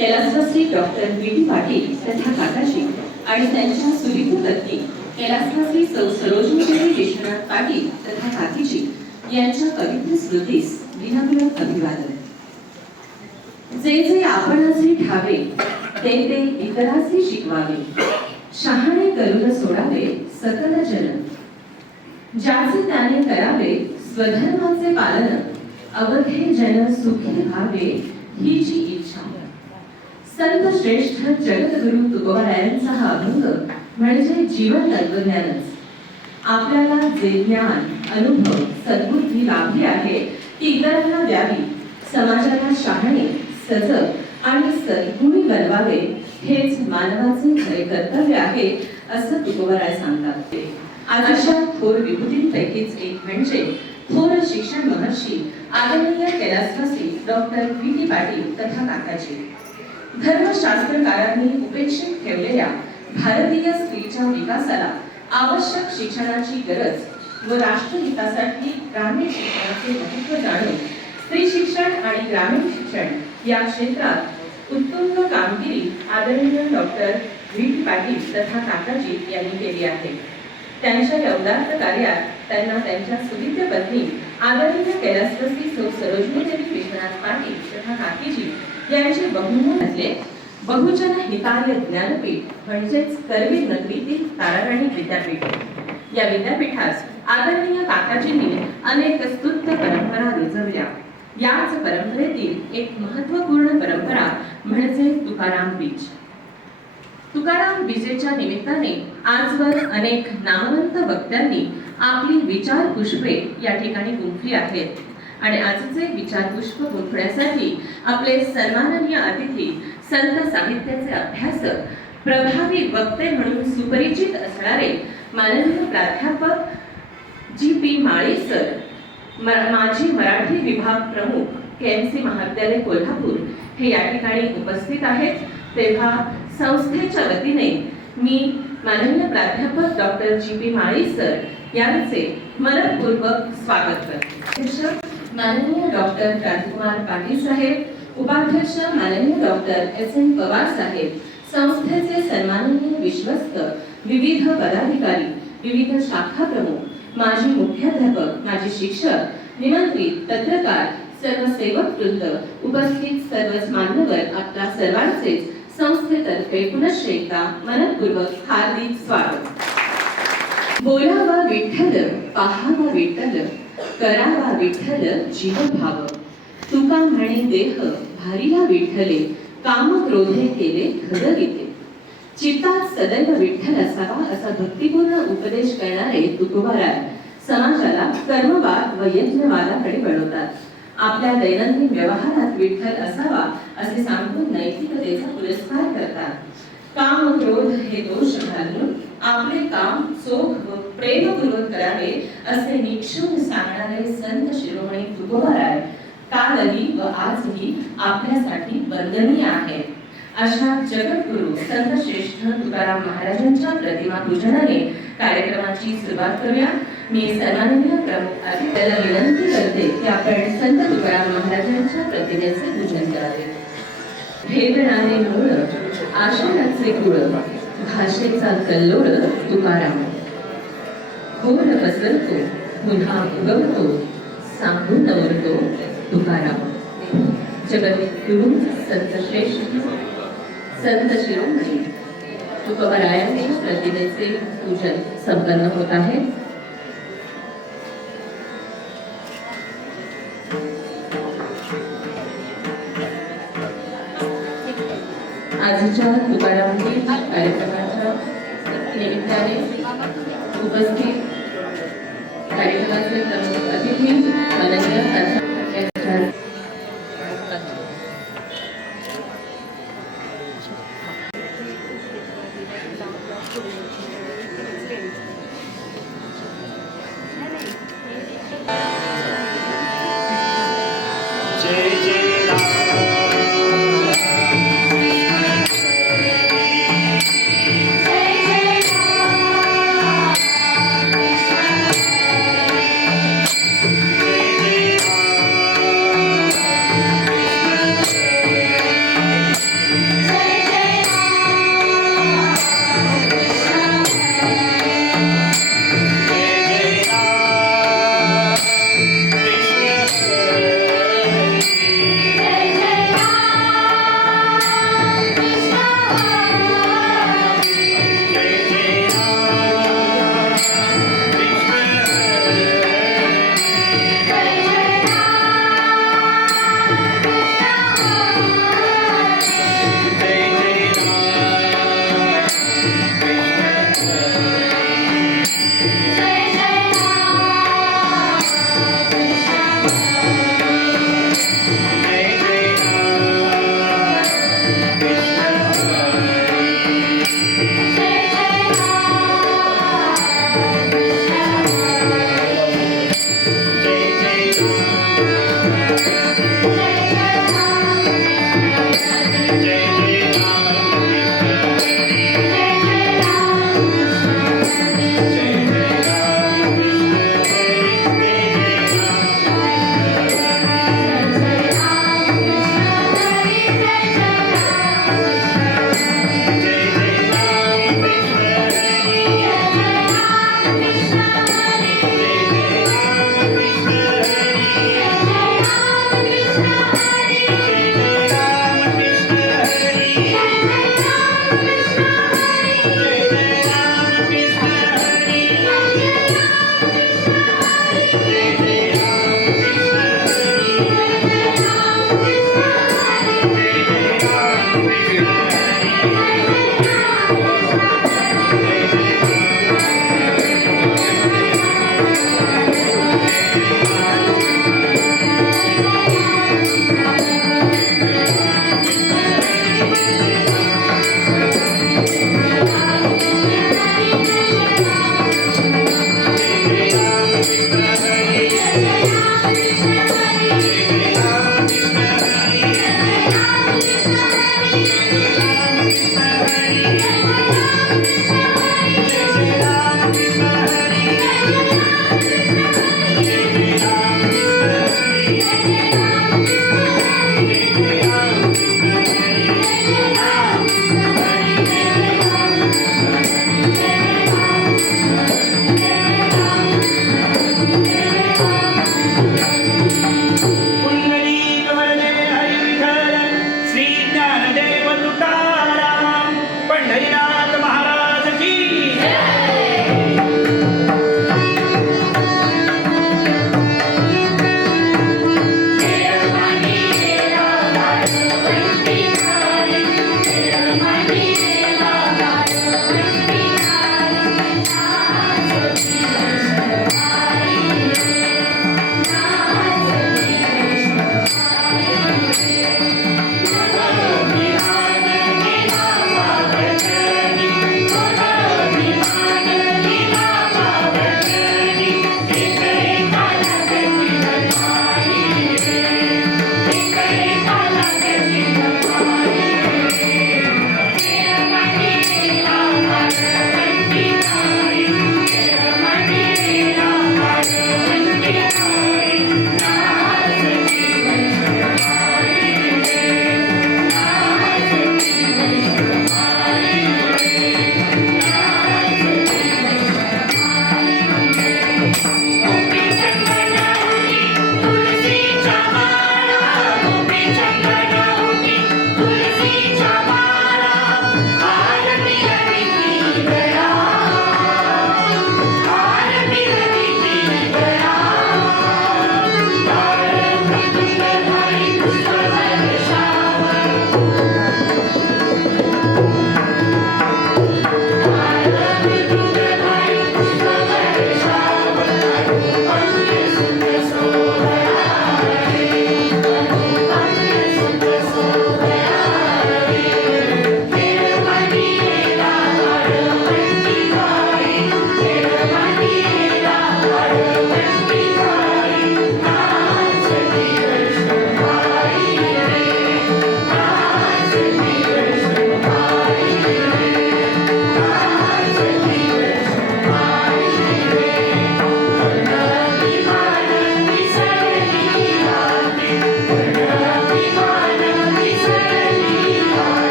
कैलासवासी doctor VD. Patil तथा काकाजी आणि त्यांच्या सुविध पत्नी कैलासवासी सौ सरोजिनी विश्वनाथ पाटील तथा काकीजी यांच्या पवित्र स्मृतीस विनम्र अभिवादन। जे जे आपणाचे ठावे ते ते इतराचे शिकवावे, शहाणे करून सोडावे सकल जन। ज्याचे त्याने करावे स्वधर्माचे पालन, अवघे जन सुखी व्हावे हीची इच्छा। संत श्रेष्ठ जगद्गुरु तुकोबारायांचा हा अभंग म्हणजे जीवन तत्वज्ञानच। आपल्याला जे ज्ञान अनुभव सद्बुद्धी लाभली आहे ती इतरांना द्यावी, समाजाला शहाणे सजग आणि सद्गुणी बनवावे हेच मानवाचे खरे कर्तव्य आहे असं तुकोबाराय सांगतात। आजच्या थोर विभूतींपैकीच एक म्हणजे थोर शिक्षण महर्षी आदरणीय कैलासवासी डॉक्टर वी.डी. पाटील तथा काकाजी। धर्मशास्त्रकारांनी उपेक्षित ठेवलेल्या भारतीय स्त्रीच्या विकासाला आवश्यक शिक्षणाची गरज व राष्ट्रहितासाठी ग्रामीण शिक्षणाचे महत्त्व जाणून स्त्री शिक्षण आणि ग्रामीण शिक्षण या क्षेत्रात उत्तुंग कामगिरी आदरणीय डॉक्टर वी.डी. पाटील तथा काकाजी यांनी केली आहे। त्यांच्या या उदात्त कार्यात त्यांना त्यांच्या सुविद्य पत्नी आदरणीय कैलासवासी सौ सरोजिनी विश्वनाथ पाटील तथा काकीजी यांचे बहुमूल्य बहुजन हिताय ज्ञानपीठ म्हणजेच करवीर नगरीतील ताराराणी विद्यापीठ। या विद्यापीठास आदरणीय काकाजींनी अनेक स्तुत्य परंपरा रुजवल्या। याच परंपरेतील एक महत्त्वपूर्ण परंपरा म्हणजे तुकाराम बीज। तुकाराम बीजेच्या निमित्ताने आजवर अनेक नामवंत वक्त्यांनी आपली विचार पुष्पे या ठिकाणी गुंफली आहेत आणि आजचे विचार पुष्प गुंफण्यासाठी आपले सन्माननीय अतिथी संत साहित्याचे अभ्यासक प्रभावी वक्ते म्हणून सुपरिचित असणारे माननीय प्राध्यापक जी.पी. माळी सर, माजी मराठी विभाग प्रमुख के.एम.सी. महाविद्यालय कोल्हापूर हे या ठिकाणी उपस्थित आहेत। तेव्हा संस्थेच्या वतीने मी माननीय प्राध्यापक डॉक्टर जी.पी. माळी सर यांचे मनपूर्वक स्वागत करते। माननीय डॉक्टर क्रांतिकुमार पाटील साहेब, उपाध्यक्ष माननीय डॉक्टर एस.एन. पवार साहेब, संस्थेचे सन्माननीय विश्वस्त, विविध पदाधिकारी, विविध शाखा प्रमुख, माजी मुख्याध्यापक, माजी शिक्षक, निमंत्रित, पत्रकार, सर्व सेवक वृंद, उपस्थित सर्वच मान्यवर, आपल्या सर्वांचे संस्थेतर्फे पुनश्च एकदा मनपूर्वक हार्दिक स्वागत। बोलावा विठ्ठल, पाहावा विठ्ठल, करावा विठ्ठल जीवभाव। तुका म्हणे देह भारिला विठ्ठले, काम क्रोधे केले घडविते। चित्तात सदैव विठ्ठल असावा असा भक्तिपूर्ण उपदेश करणारे तुकोबाराय समाजाला कर्मवाद व यज्ञवादाकडे वळवतात। आपल्या दैनंदिन व्यवहारात विठ्ठल असावा असे सांगून नैतिकतेचा पुरस्कार करतात। काम क्रोध हे दोष घालून आपले काम चोख व प्रेमपूर्वक करावे असे निक्षून सांगणारे संत शिरोमणी तुकोबाराय कालही व आजही आपल्यासाठी वंदनीय आहेत। अशा जगद्गुरु संत श्रेष्ठ तुकाराम महाराजांच्या प्रतिमा पूजनाने कार्यक्रमाची सुरुवात करूया। मी सन्माननीय प्रमुख अतिथीला विनंती करते की आपण संत तुकाराम महाराजांच्या प्रतिमेचे पूजन करावे। भेदणारे मूळ आशयाचे कुळ, भाषेचा कल्लोळ तुकाराम। घोर पसरतो पुन्हा उगवतो, सांगून नवरतो तुकाराम। जगद्गुरु संत श्रेष्ठ संत शिरोमणी तुकोबारायांच्या प्रतिमेचे पूजन संपन्न होत आहे। आजच्या तुकाराम बीज कार्यक्रमाच्या निमित्ताने उपस्थित कार्यक्रमाचे प्रमुख अतिथी माननीय प्राध्यापक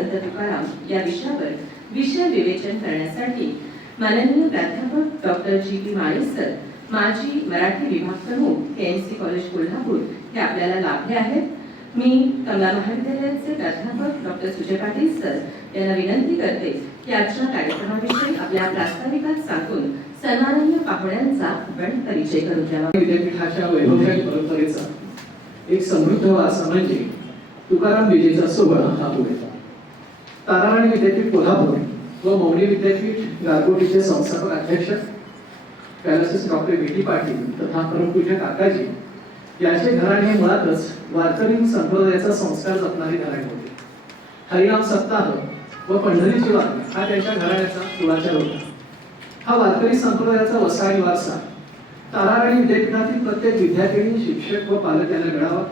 संत तुकाराम या विषयावर विषय विवेचन करण्यासाठी माननीय प्राध्यापक डॉक्टर जी.पी. माळी सर, माजी मराठी विभाग प्रमुख KMC कॉलेज कोल्हापूर हे आपल्याला लाभले आहेत. मी कमला महाविद्यालयाचे प्राध्यापक डॉक्टर सुजय पाटील सर यांना विनंती करते की आजच्या कार्यक्रमाविषयी आपल्या प्रास्ताविकात सांगून सन्माननीय पाहुण्यांचा आपण परिचय करून द्यावा. विद्यापीठाच्या वैभवशाली परंपरेचा एक समृद्ध वारसा म्हणजे तुकाराम विजेचा सोहळा हा पुढे. ताराराणी विद्यापीठ कोल्हापूर व मौनी विद्यापीठ गारगोटीचे संस्थापक अध्यक्ष पॅलेसेस डॉक्टर V.T. पाटील तथा परमपूज्य काकाजी यांचे घराणे मुळातच वारकरी संप्रदायाचा संस्कार जपणारे घराणे होते. हरिनाम सप्ताह व पंढरीची वारी हा त्यांच्या घराण्याचा कुळाचार होता. हा वारकरी संप्रदायाचा वसाहती वारसा ताराराणी विद्यापीठातील प्रत्येक विद्यार्थिनी, शिक्षक व पालक यांना मिळावा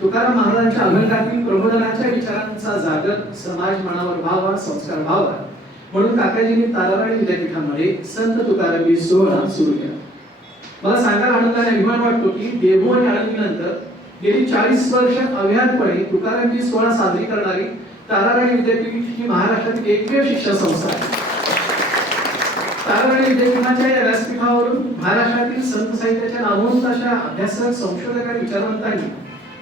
तुकाराम महाराजांच्या अभंगातील प्रबोधनाच्या विचारांचा जागर समाज मनावर व्हावा, संस्कार व्हावा म्हणून काकाजींनी ताराराणी विद्यापीठामध्ये संत तुकाराम बीज सोहळा सुरू केला. मला सांगायला आनंद आणि अभिमान वाटतो की देहू आणि आळंदीनंतर गेली 40 वर्ष अव्याहतपणे तुकाराम बीज सोहळा साजरी करणारी ताराराणी विद्यापीठ ही महाराष्ट्रातील एकमेव शिक्षण संस्था आहे. ताराराणी विद्यापीठाच्या या व्यासपीठावरून महाराष्ट्रातील संत साहित्याच्या नामवंत अशा अभ्यासक, संशोधक आणि विचारवंतांनी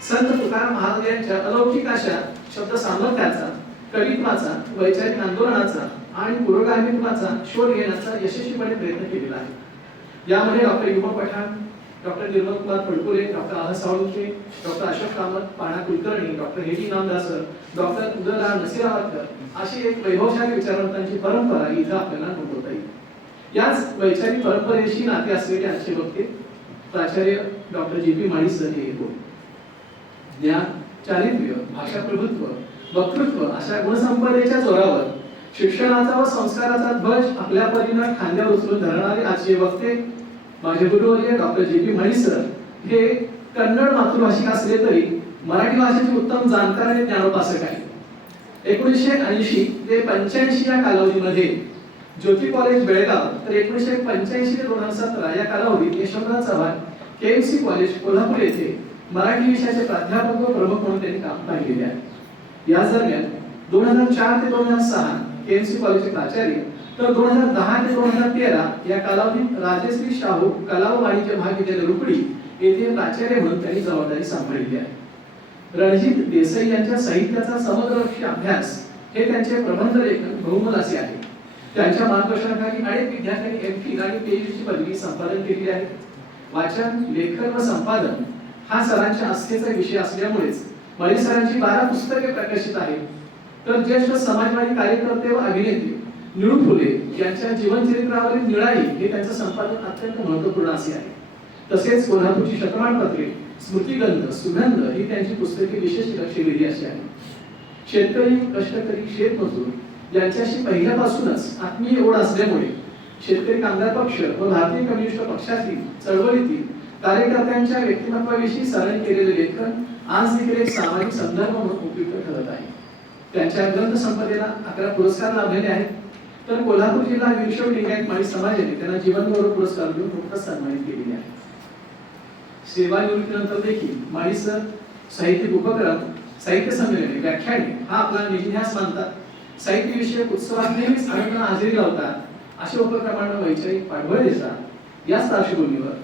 संत तुकाराम महाराज यांच्या अलौकिक अशा शब्द सामर्थ्याचा, कवित्वाचा, वैचारिक आंदोलनाचा आणि पुरोगामित्वाचा शोध घेण्याचा यशस्वीपणे प्रयत्न केलेला आहे. यामध्ये doctor Yuva Pathan, doctor Nirmal Kumar Phadkule, doctor A H Salunkhe, doctor Ashok Kamat, पाणा कुलकर्णी, डॉक्टर हेडी नामदासर, डॉक्टर उदयलाल नसीरावरकर अशी एक वैभवशाली विचारवंतांची परंपरा इथं आपल्याला नोंदवता येईल. याच वैचारिक परंपरेशी नाते असलेले आजचे वक्ते प्राचार्य डॉक्टर जी.पी. माळी सर हे होते. ज्ञान, चारित्र्य, भाषा प्रभुत्व, वक्तृत्व अशा गुणसंपदेच्या जोरावर शिक्षणाचा व संस्काराचा ध्वज आपल्या परीने खांद्यावर उचलून धरणारे आजचे वक्ते माझे गुरुवर्य डॉक्टर जी.पी. माळी सर हे कन्नड मातृभाषिक असले तरी मराठी भाषेचे उत्तम जाणकार आणि ज्ञानोपासक आहेत. 1980 ते 85 या कालावधीमध्ये ज्योती कॉलेज बेळगाव तर 1985 ते 2017 या कालावधीत यशवंतराव चव्हाण केएमसी कॉलेज कोल्हापूर येथे मराठी विषयाचे प्राध्यापक व प्रमुख म्हणून त्यांनी काम पाहिलेले आहे. या दरम्यान 2004 ते 2006 केएमसी कॉलेजचे प्राचार्य तर 2010 ते 2013 या कालावधीत राजश्री शाहू कला व वाणिज्य महाविद्यालय रुकडी येथे प्राचार्य म्हणून त्यांनी जबाबदारी सांभाळली आहे. रणजित देसाई यांच्या साहित्याचा समग्रलक्ष्य अभ्यास हे त्यांचे प्रबंध लेखन बहुमोल असे आहे. त्यांच्या मार्गदर्शनाखाली अनेक विद्यार्थ्यांनी एम.फिल आणि पीएचडीची पदवी संपादन केली आहे. वाचन, लेखन व संपादन हा सरांच्या आस्थेचा विषय असल्यामुळेच माळी सरांची 12 पुस्तके प्रकाशित आहेत. तर ज्येष्ठ समाजवादी कार्यकर्ते व अभिनेते निळू फुले यांच्या जीवनचरित्रावरील निळाई हे त्यांचं संपादन अत्यंत महत्त्वपूर्ण असे आहे. तसेच कोल्हापूरची शतमानपत्रे, स्मृतिगंध, सुगंध ही त्यांची पुस्तके विशेष लक्ष वेधली अशी आहे. शेतकरी, कष्टकरी, शेतमजूर यांच्याशी पहिल्यापासूनच आत्मीय ओढ असल्यामुळे शेतकरी कामगार पक्ष व भारतीय कम्युनिस्ट पक्षातील चळवळीतील कार्यकर्त्यांच्या व्यक्तिमत्वाविषयी सरांनी केलेले लेखन आज देखील एक सामाजिक संदर्भ म्हणून उपयुक्त ठरत आहे. त्यांच्या ग्रंथ संपदेला 11 पुरस्कार लाभलेले आहेत. तर कोल्हापूर जिल्हा वीरशैव लिंगायत माळी समाजाने त्यांना जीवनगौरव पुरस्कार देऊन नुकताच सन्मानित केलेले आहे. सेवानिवृत्तीनंतर देखील माळी सर साहित्यिक उपक्रम, साहित्य संमेलने, व्याख्याने हा आपला निजध्यास मानतात. साहित्य विषयक उत्सवात नेहमीच आनंदाने हजेरी लावतात. अशा उपक्रमांना वैचारिक पाठबळ देतात. याच पार्श्वभूमीवर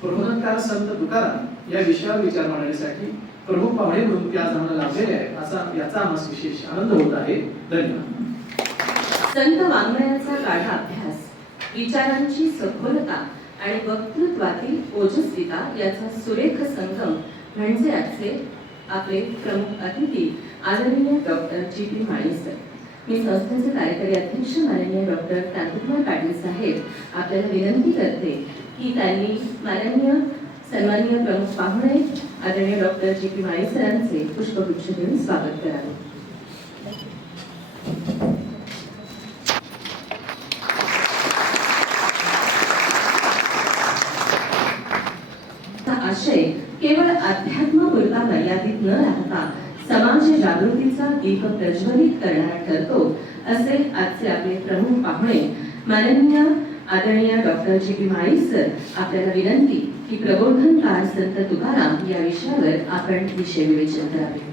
प्रबोधनकार संत तुकाराम या विषयावर विचार मांडण्यासाठी प्रमुख पाहुणे म्हणून ते आज आम्हाला लाभलेले आहेत. असा याचा आम्हाला विशेष आनंद होत आहे. धन्यवाद. संत वाङ्मयाचा गाढा अभ्यास, विचारांची सखोलता आणि वक्तृत्वातील ओजस्विता याचा सुरेख संगम म्हणजे आजचे आपले प्रमुख अतिथी आदरणीय डॉक्टर जी.पी. माळी सर. मी संस्थेचे कार्यकारी अध्यक्ष माननीय डॉक्टर कांतिकुमार पाटील साहेब आपल्याला विनंती करते की त्यांनी माननीय सन्माननीय प्रमुख पाहुणे आदरणीय डॉक्टर जी.पी. माळी सरांचे पुष्पगुच्छ देऊन स्वागत करावे. आशय केवळ अध्यात्मापुरता मर्यादित न राहता समाज जागृतीचा दीप प्रज्वलित करणारा ठरतो असे आजचे आपले प्रमुख पाहुणे माननीय आदरणीय डॉक्टर जी.पी. माळी सर आपल्याला विनंती की प्रबोधनकार संत तुकाराम या विषयावर आपण विषय विवेचन करावे.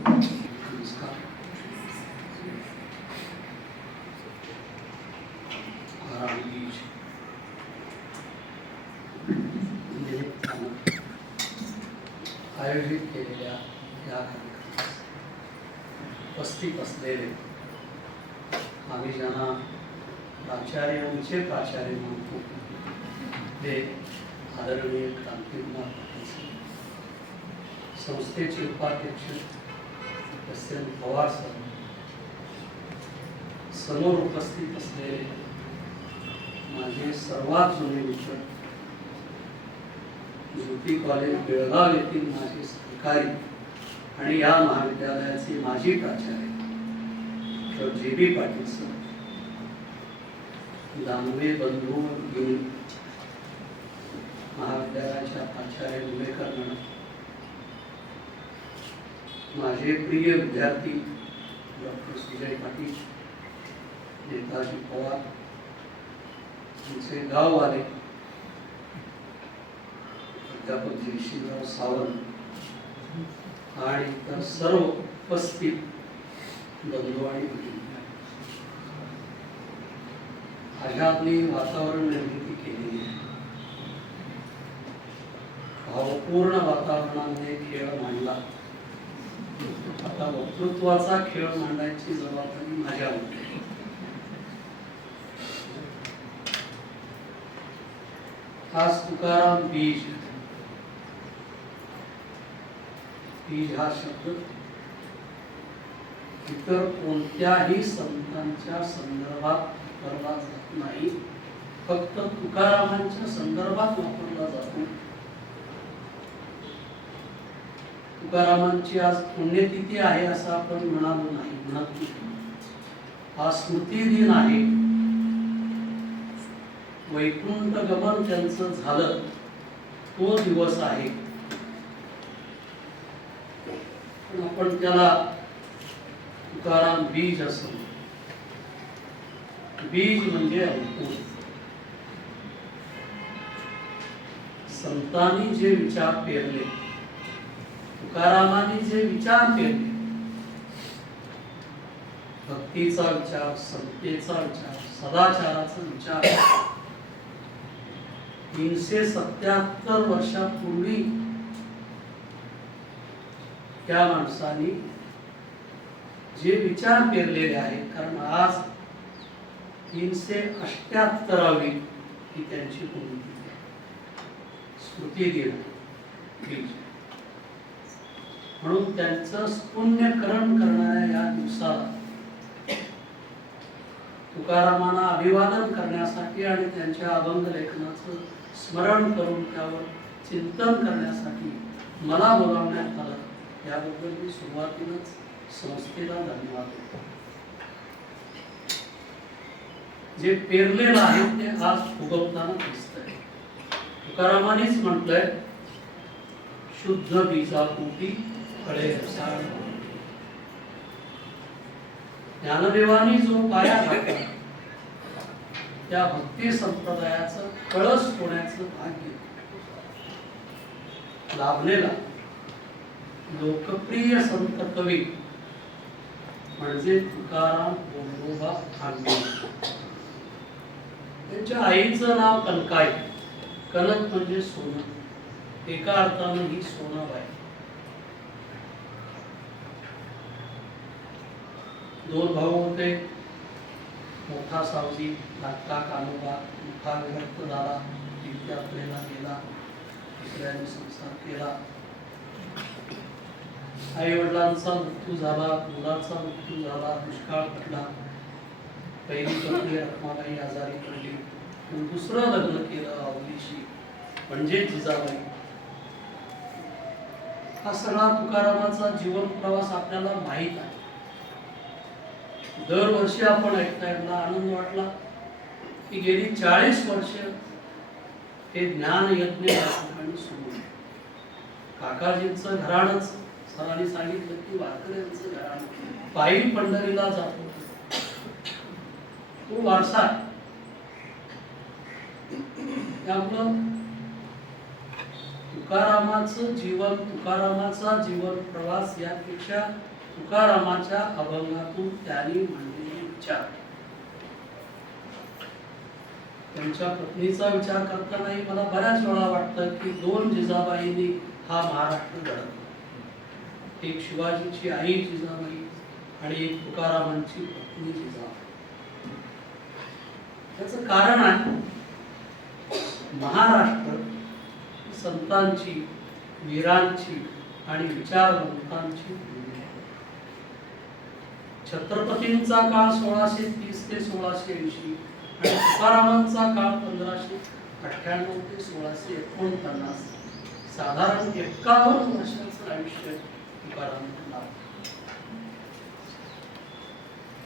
आयोजित केलेल्या या कार्यक्रमास उपस्थित असलेले आम्ही ज्यांना प्राचार्यांचे प्राचार्य म्हणतो ते आदरणीय कांतिकुमार पाटील, संस्थेचे उपाध्यक्ष एस एन पवार सर, समोर उपस्थित असलेले माझे सर्वात जुने मित्र ज्योती कॉलेज बेळगाव येथील माझे सहकारी आणि या महाविद्यालयाचे माजी प्राचार्य doctor GB. Patil sir, Danve बंधू महाविद्यालयाच्या प्राचार्य मुलेकर मॅडम, माझे प्रिय विद्यार्थी डॉक्टर सुजय पाटील, नेताजी पवार, आमचे गाववाले अध्यापक जयश्रीराव सावंत आणि इतर सर्व उपस्थित बंधू आणि भगिनी, आझादने वातावरण निर्मिती केलेली आहे. भावपूर्ण वातावरणामध्ये खेळ मांडला. आता वक्तृत्वाचा खेळ मांडायची जबाबदारी माझ्यावर आहे. आज तुकाराम बीज हा शब्द इतर कोणत्याही संतांच्या संदर्भात वापरला जात नाही, फक्त तुकारामांच्या संदर्भात वापरला जातो. तुकारामांची आज पुण्यतिथी आहे असं आपण म्हणत नाही. हा स्मृती दिन आहे. वैकुंठ गमन त्यांचं झालं तो दिवस आहे. पण आपण त्याला तुकाराम बीज असं, बीज म्हणजे अंकुर. संतांनी जे विचार पेरले, तुकारामांनी जे विचार पेरले, भक्तीचा विचार, समतेचा विचार, सदाचाराचा विचार, 377 वर्षापूर्वी त्या माणसांनी जे विचार पेरलेले आहेत, कारण आज 378वी ही त्यांची पुण्यतिथी आहे, स्मृती दिन. म्हणून त्यांचं पुण्यकरण करणाऱ्या या दिवसाला तुकारामांना अभिवादन करण्यासाठी आणि त्यांच्या अभंग लेखनाचं स्मरण करून त्यावर चिंतन करण्यासाठी मला बोलावण्यात आलं. याबद्दल मी सुरुवातीलाच संस्थेला धन्यवाद देतो. जे पेरलेलं आहे ते आज फुगवताना दिसतंय. तुकारामांनीच म्हटलंय, शुद्ध बीजापोटी फळे रसाळ. ज्ञानदेवानी जो पाया घातला त्या भक्ती संप्रदायाचं कळस होण्याचं भाग्य लाभलेला लोकप्रिय संत कवी म्हणजे तुकाराम गोंडोबा आंबे. त्यांच्या आईचं नाव कनकाई. कनक म्हणजे सोनं, एका अर्थानं ही सोनाबाई. 2 भाऊ होते. मोठा सावजी, धाकटा कानोबा. मोठा विभक्त झाला, विद्यार्थीला गेला, दुसऱ्याने संसार केला. आई वडिलांचा मृत्यू झाला, मुलाचा मृत्यू झाला, दुष्काळ पडला. पहिली पत्नी रखमाबाई आजारी पडली. दुसरं लग्न केलं आवलीशी, म्हणजे जिजाबाई. हा सगळा तुकारामाचा जीवन प्रवास आपल्याला माहित आहे. दरवर्षी आपण ऐकताय. मला आनंद वाटला की गेली 40 वर्ष हे ज्ञान यज्ञ या ठिकाणी सुरू आहे. काकाजींचं घराणंच सरांनी सांगितलं की वारकऱ्यांचं घराणं पायी पंढरीला जात होतं. तो वारसा आहे. त्यामुळं तुकारामाचं जीवन, तुकारामाचा जीवन प्रवास यापेक्षा तुकारामाच्या अभंगातून त्यांनी मांडलेले विचार, त्यांच्या पत्नीचा विचार करतानाही मला बऱ्याच वेळा वाटतं की 2 जिजाबाईंनी हा महाराष्ट्र घडवला. एक शिवाजीची आई जिजाबाई आणि एक तुकारामांची पत्नी जिजाबाई. त्याचं कारण आहे, महाराष्ट्र संतांची, वीरांची आणि विचारवंतांची भूमी आहे. छत्रपतींचा काळ 1630 ते 1680 आणि तुकारामांचा काळ 1598 ते 1649. साधारण 51 वर्षाचं आयुष्य तुकारामांना.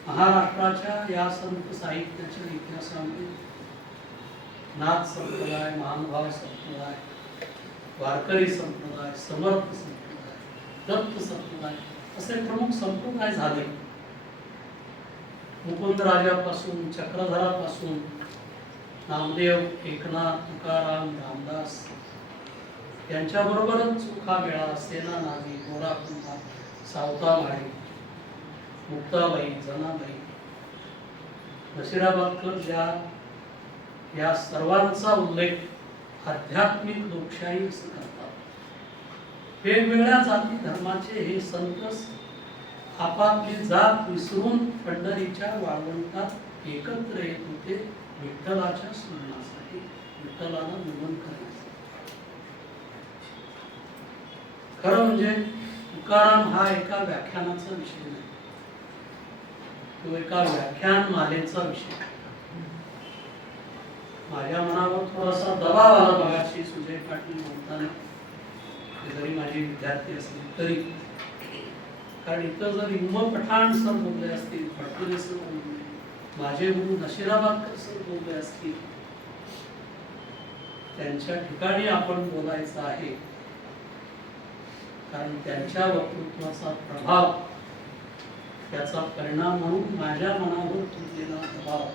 महाराष्ट्राच्या या संत साहित्याच्या इतिहासामध्ये नाथ संप्रदाय, महानुभाव संप्रदाय, वारकरी संप्रदाय, समर्थ संप्रदाय, दत्त संप्रदाय असे प्रमुख संप्रदाय झाले. मुकुंद राजापासून, चक्रधरापासून नामदेव, एकनाथ, तुकाराम, रामदास यांच्याबरोबरच चोखामेळा, सेनानादी, गोराकुंभा, सावतामाळी, मुक्ताबाई, जनाबाई, नशिराबादकर या सर्वांचा उल्लेख आध्यात्मिक लोकशाही असं करतात. वेगवेगळ्या जाती धर्माचे हे संतस आपापली जात विसरून पंढरीच्या वाळवंटात एकत्र येत होते विठ्ठलाच्या स्मरणासाठी, विठ्ठलाला नमन करण्यासाठी. खरं म्हणजे तुकाराम हा एका व्याख्यानाचा विषय नाही, तो एका व्याख्यान मालेचा विषय. माझ्या मनावर थोडासा दबाव आला बघाशी सुजय पाटील बोलताना, जरी माझे विद्यार्थी असले तरी, कारण इथं जर इंब पठाण सर बोलले असतील, फडतुरे सर बोलले, माझे गुरु नशिराबादकर सर बोलले असतील, त्यांच्या ठिकाणी आपण बोलायचं आहे. कारण त्यांच्या वक्तृत्वाचा प्रभाव, त्याचा परिणाम म्हणून माझ्या मनावर तुटलेला दबाव,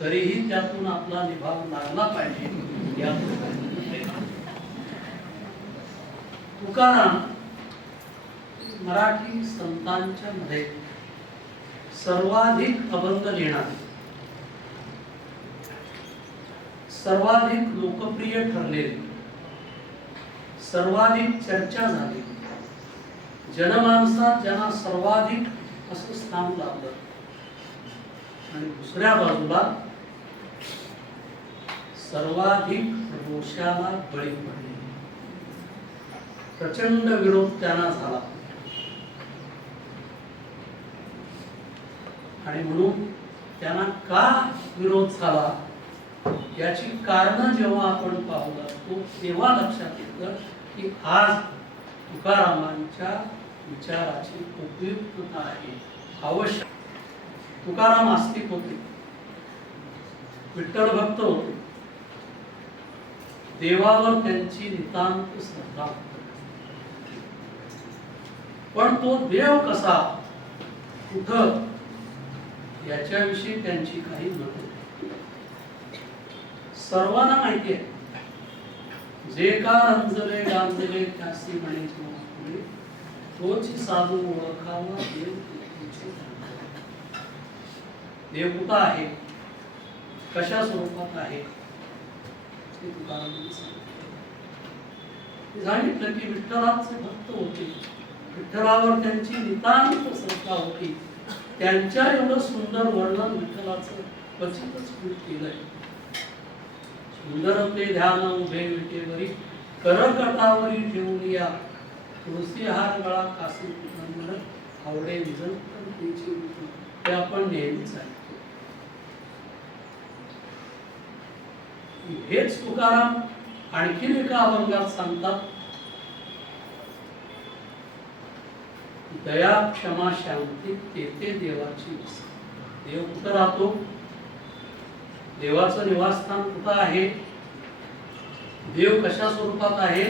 तरीही त्यातून आपला निभाव लागला पाहिजे या तुकाराम मराठी संतांच्या मध्ये सर्वाधिक अभंग लिहिणारे, सर्वाधिक लोकप्रिय ठरलेले, सर्वाधिक चर्चा झाली, जनमानसात ज्यांना सर्वाधिक असं स्थान लाभलं, आणि दुसऱ्या बाजूला सर्वाधिक रोषाला बळी पडले. प्रचंड विरोध त्यांना झाला, आणि म्हणून त्यांना का विरोध झाला याची कारण जेव्हा आपण पाहू लागतो तेव्हा लक्षात येतं की आज तुकारामांच्या विचाराची उपयुक्तता आहे, आवश्यक. तुकाराम आस्तिक होते, विठ्ठल भक्त होते, देवावर त्यांची नितांत श्रद्धा होती. पण तो देव कसा, कुठं, याच्याविषयी त्यांची काही मत होती. सर्वांना माहिती आहे, जे का रंजले गांजले त्यासी म्हणे पुढे, तोची साधू ओळखावा देव तुझे. देव कुठं आहे, कशा स्वरूपात आहे, ते तुकारामांनी सांगितलं की विठ्ठलाचे भक्त होते, विठ्ठलावर त्यांची नितांत श्रद्धा होती. त्यांच्या एवढं सुंदर वर्णन विठ्ठलाचं क्वचितच केलंय. सुंदर ते ध्यान उभे विटेवरी, करकटावरी ठेवून या, तुळसी हार गळा कासी कुटुंबर, आवडे निजन त्याची. ते आपण नेहमीच ऐकतो. हेच तुकाराम आणखीन एका अभंगात सांगतात, दया क्षमा शांती तेथे देवाची वस. देव कुठं राहतो, देवाचं निवासस्थान कुठं आहे, देव कशा स्वरूपात आहे,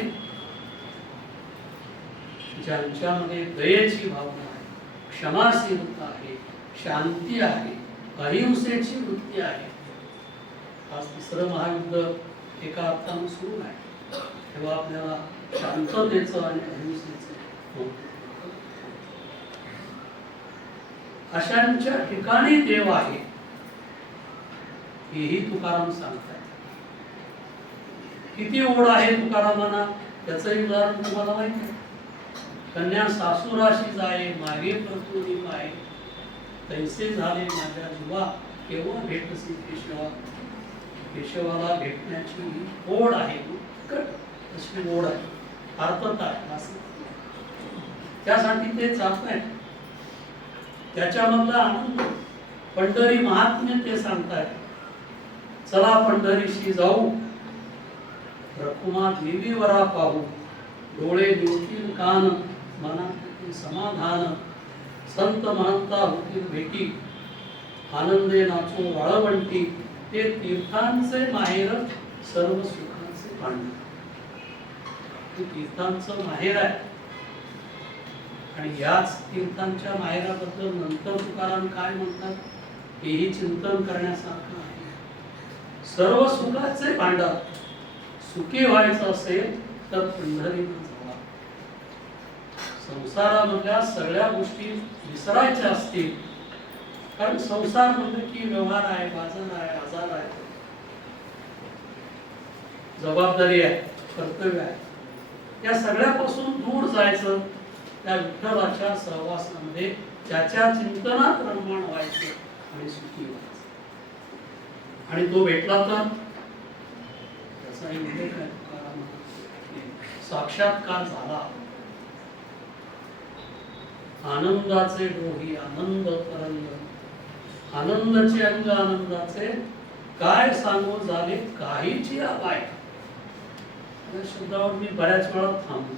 ज्यांच्यामध्ये दयेची भावना आहे, क्षमाशीलता आहे, शांती आहे, अहिंसेची वृत्ती आहे. आज तिसरं महायुद्ध एका अर्थानं सुरू आहे, तेव्हा आपल्याला शांततेचं आणि अहिंसेचं, अशांच्या ठिकाणी देव आहे हेही तुकाराम सांगतात. किती ओढ आहे तुकारामांना, त्याचंही उदाहरण तुम्हाला माहिती आहे. कन्या सासुराशी जाये मागे परतुनी पाय, तैसे झाले माझ्या जीवा केव्हा भेटसी केशवा. केशवाला भेटण्याची ओढ आहे, अशी ओढ आहे, अर्थता आहे असं. त्यासाठी ते जात आहेत, त्याच्यामधला आनंद. पंढरी महात्म्य ते सांगतायत. चला पंढरीशी जाऊ, रखुमा देवीवरा पाहू, डोळे देतील कान, मनातील समाधान, संत महंता होतील भेटी, आनंदे नाचो वाळवंटी, ते तीर्थांचे माहेर सर्व सुखांचे भांडण. ते तीर्थांचं माहेर आहे, आणि याच तीर्थांच्या माहेराबद्दल नंतर तुकाराम काय म्हणतात हेही चिंतन करण्यासारखं आहे. सर्व सुखाचे भांडार सुखी व्हायचं असेल तर पंढरीला जावा. संसारामधल्या सगळ्या गोष्टी विसरायच्या असतील, कारण संसार म्हणजे की व्यवहार आहे, बाजार आहे, आजार आहे, जबाबदारी आहे, कर्तव्य आहे, या सगळ्यापासून दूर जायचं, त्या विठ्ठलाच्या सहवासामध्ये त्याच्या चिंतनात रममाण व्हायचं आणि सुखी व्हायचं. आणि तो भेटला तर त्याचाही उल्लेख आहे तुकारामात. साक्षात्कार झाला. आनंदाचे डोही आनंद तरंग, आनंदाचे अंग आनंदाचे, काय सांगू झाले काहीची आबाय. या शब्दावर मी बऱ्याच वेळा थांबतो,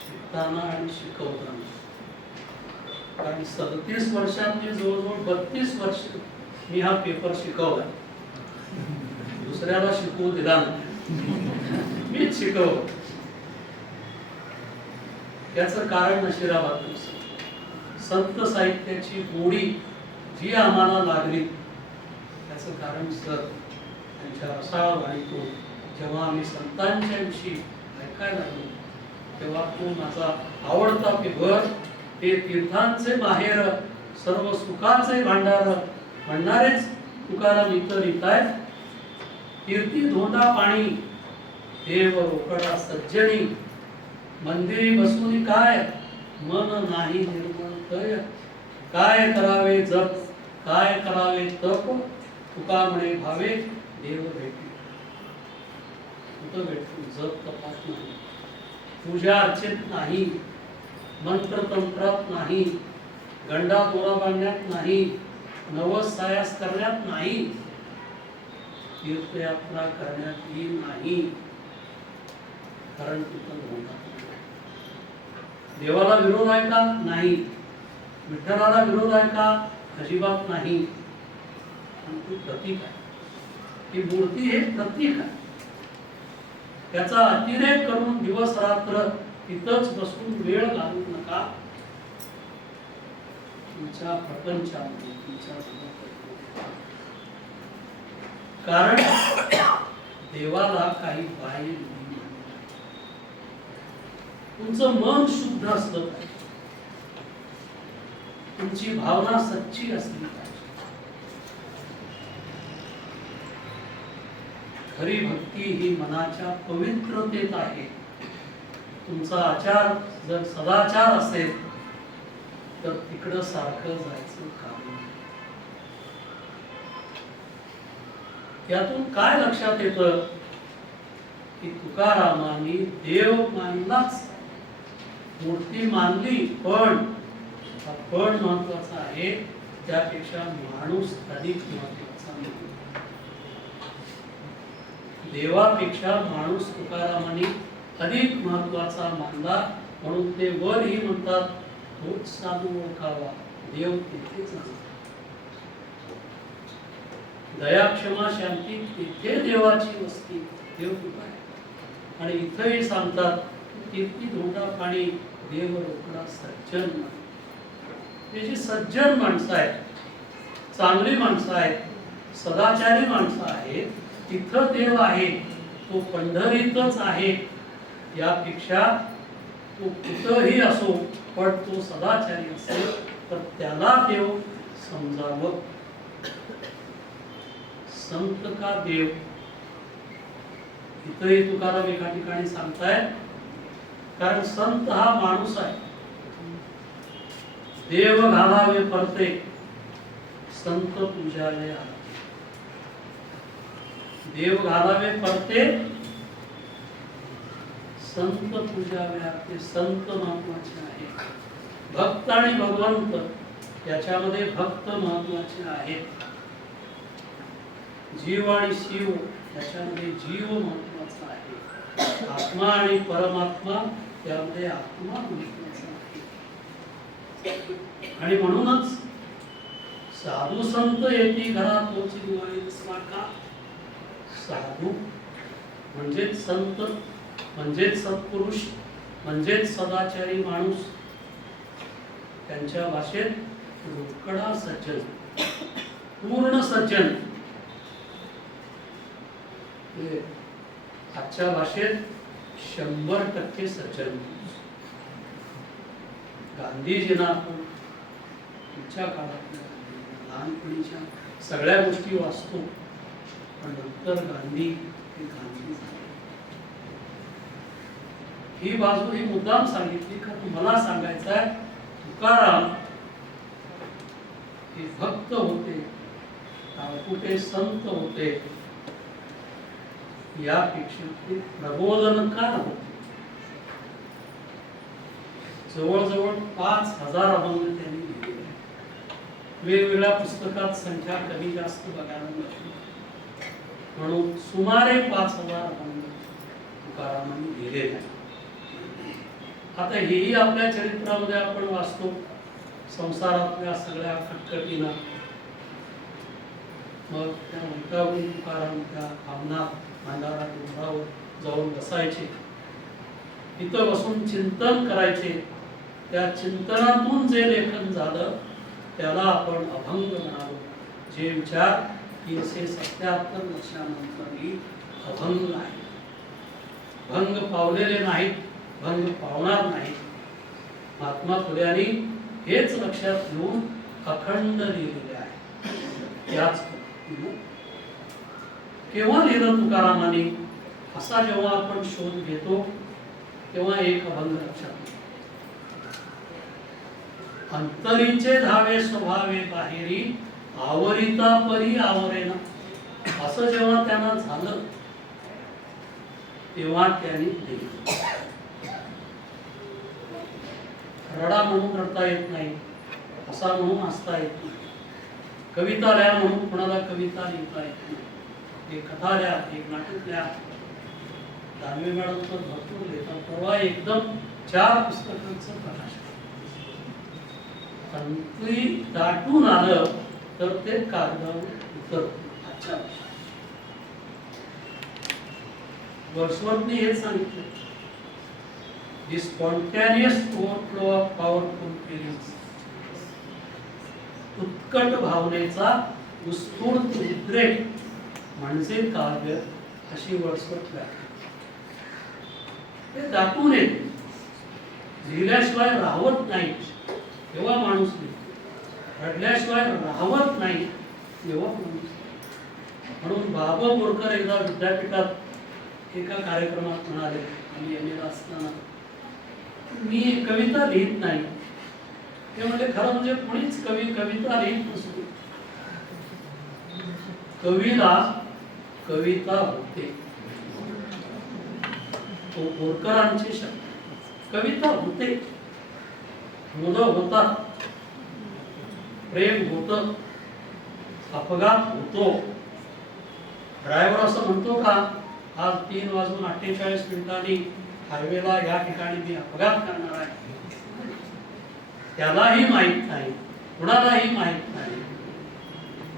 शिकताना आणि शिकवताना. कारण 37 वर्षात मी जवळजवळ 32 वर्ष मी हा पेपर शिकवला. दुसऱ्याला शिकवू दिला नाही, मीच शिकवलं. याचं कारण नशिराबाद संत साहित्याची गोडी जी आम्हाला लागली, त्याचं कारण सर त्यांच्या रसाळ वाणीतून जेव्हा आम्ही संतांच्या विषयी ऐकायला लागलो, तेव्हा तो माझा आवडता पेपर, ते तीर्थांचे माहेर सर्व सुखाचे भांडार म्हणणारेच तुकाराम इतर लिहितायत. कीर्ती धोंडा पाणी देव रोकडा सज्जनी, मंदिरी बसून काय मन नाही निर्मळ तय, काय करावे जप काय करावे तप, तुका म्हणे भावे देव भेटी. कुठं भेटतो? जप तपात नाही, पूजा अर्चेत नाही, मंत्र तंत्रात नाही, गंडा दोरा बांधण्यात नाही, नवस सायास करण्यात नाही, तीर्थयात्रा करण्यातही नाही. कारण तिथं धोंडा. देवाला विरोध आहे का? नाही. विठ्ठलाला विरोध आहे का? अजिबात नाही. परंतु प्रतीक आहे, ही मूर्ती हे प्रतीक आहे. त्याचा अतिरेक करून दिवस रात्र तिथंच बसून वेळ घालवू नका. तुमच्या प्रपंचामध्ये, तुमच्या जगतात, कारण देवाला काही बाह्य नाही. तुमचं मन शुद्ध असलं पाहिजे, तुमची भावना सच्ची असली पाहिजे. खरी भक्ती ही मनाच्या पवित्रतेत आहे. तुमचा आचार जर सदाचार असेल तर तिकडं सारखं जायचं काम नाही. यातून काय लक्षात येतं की तुकारामांनी देव मानलाच, मूर्ती मानली, पण महत्वाचा आहे, त्यापेक्षा माणूस अधिक महत्वाचा नाही. देवापेक्षा माणूस तुकारामांनी अधिक महत्वाचा मानला. म्हणून ते वरही म्हणतात, तोच साधू ओळखावा, देव तिथेच आहे. दया क्षमा शांती तिथे देवाची वस्ती, देव कुठे आहे. आणि इथंही सांगतात, कीर्ती धोंडा पाणी देव रोकडा सज्जन. ते जी सज्जन माणसं आहेत, चांगली माणसं आहेत, सदाचारी माणसं आहेत, तिथं देव आहे. तो पंढरीतच आहे. यापेक्षा तो कुठंही असो, पण तो सदाचारी असेल तर त्याला देव समजावं. संत का देव, इथंही तुकाराम एका ठिकाणी सांगतायत, कारण संत हा माणूस आहे. देव घालावे परते, संत पूजाले आला. देव घालावे परते, संत पूजावे आते. संत महत्वाचे आहे. भक्त आणि भगवंत याच्यामध्ये भक्त महत्वाचे आहेत. जीव आणि शिव याच्यामध्ये जीव महत्वाचा आहे. आत्मा आणि परमात्मा त्यामध्ये आत्मा महत्वाचा आहे. आणि म्हणूनच साधू संत येती घरा तोची दिवाळी स्वाका. साधू म्हणजेच संत, म्हणजेच सत्पुरुष, म्हणजेच सदाचारी माणूस, त्यांच्या भाषेत रोकडा सज्जन, पूर्ण सज्जन. आजच्या भाषेत 100% सज्जन. गांधीजींना आपण तुमच्या काळातल्या लहानपणीच्या सगळ्या गोष्टी वाचतो, पण नंतर गांधी हे गांधी झाले. ही बाजू ही मुद्दाम सांगितली का तुम्हाला सांगायचं आहे, तुकाराम हे भक्त होते, कुठे संत होते, यापेक्षा ते प्रबोधनकार होते. जवळजवळ 5000 अभंग त्यांनी लिहिले. वेगवेगळ्या पुस्तकात संख्या कमी जास्त बघायला मिळते, म्हणून सुमारे 5000 अभंग तुकारामांनी लिहिलेले आहेत. आता हेही आपल्या चरित्रामध्ये आपण वाचतो, संसारातल्या सगळ्या खटखटीनं. मग त्या उलटावून तुकाराम त्या भावना अंधारा डोंगरावर जाऊन बसायचे, तिथं बसून चिंतन करायचे. त्या चिंतनातून जे लेखन झालं त्याला आपण अभंग म्हणालो. जे विचार 377 वर्षानंतरही अभंग आहे. भंग पावलेले नाहीत, भंग पावणार नाही. महात्मा फुल्यांनी हेच लक्षात घेऊन अखंड लिहिलेले आहे. त्याच केव्हा लिहिलं तुकारामांनी, असा जेव्हा आपण शोध घेतो तेव्हा एक अभंग लक्षात येतो. अंतरीचे धावे स्वभावे बाहेरी, आवरिता परी आवरेना. असं जेव्हा त्यांना झालं तेव्हा त्यांनी लिहिलं. रडा म्हणून रडता येत नाही, असा म्हणून हसता येत नाही, कविता लिहा म्हणून कोणाला कविता लिहिता येत नाही, एक कथा लिहा, एक नाटक लिहा. दानवे मॅडम तर भरपूर लिहितात. परवा एकदम 4 पुस्तकांचं प्रकाशन. अंतरी दाटून आलं तर ते कागदावर उतरतं. अच्छा, वर्सवर्थने हे सांगितलं, the spontaneous overflow of powerful feelings. उत्कट भावनेचा उत्स्फूर्त उद्रेक म्हणजे काव्य, अशी वर्सवर्थ व्याख्या. ते दाटून येते, लिहिल्याशिवाय राहत नाही तेव्हा माणूस लिहितो, रडल्याशिवाय राहत नाही तेव्हा माणूस. म्हणून बाबा बोरकर एकदा विद्यापीठात एका कार्यक्रमात म्हणाले, आम्ही MA असताना, मी कविता लिहित नाही. ते म्हणजे खरं म्हणजे कोणीच कविता लिहित नसतो. कवीला कविता होते. तो बोरकरांचे शब्द, कविता होते, मुलं होतात, प्रेम होतं, अपघात होतो. ड्रायव्हर असं म्हणतो का, आज 3:48 हायवेला या ठिकाणी मी अपघात करणार आहे. त्यालाही माहित नाही, कुणालाही माहित नाही,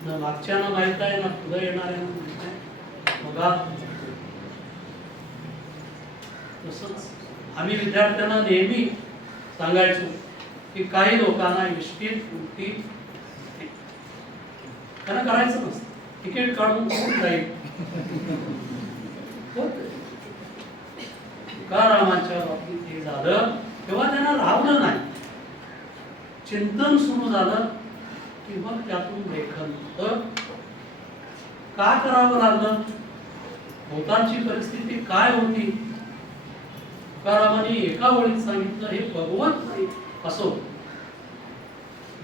न मागच्यानं माहित आहे, ना पुढे येणाऱ्यांना माहित आहे. अपघात. तसंच आम्ही विद्यार्थ्यांना नेहमी सांगायचो की काही लोकांना इष्टीत उलटी त्यांना करायचं नसतं, तिकीट काढून जाईल. तुकारामांच्या बाबतीत हे झालं तेव्हा त्यांना राहवलं नाही. चिंतन सुरू झालं की मग त्यातून लेखन होतं. का करावं लागलं, भोवतालची परिस्थिती काय होती. तुकारामांनी एका ओळीत सांगितलं, हे बघवत नाही असो,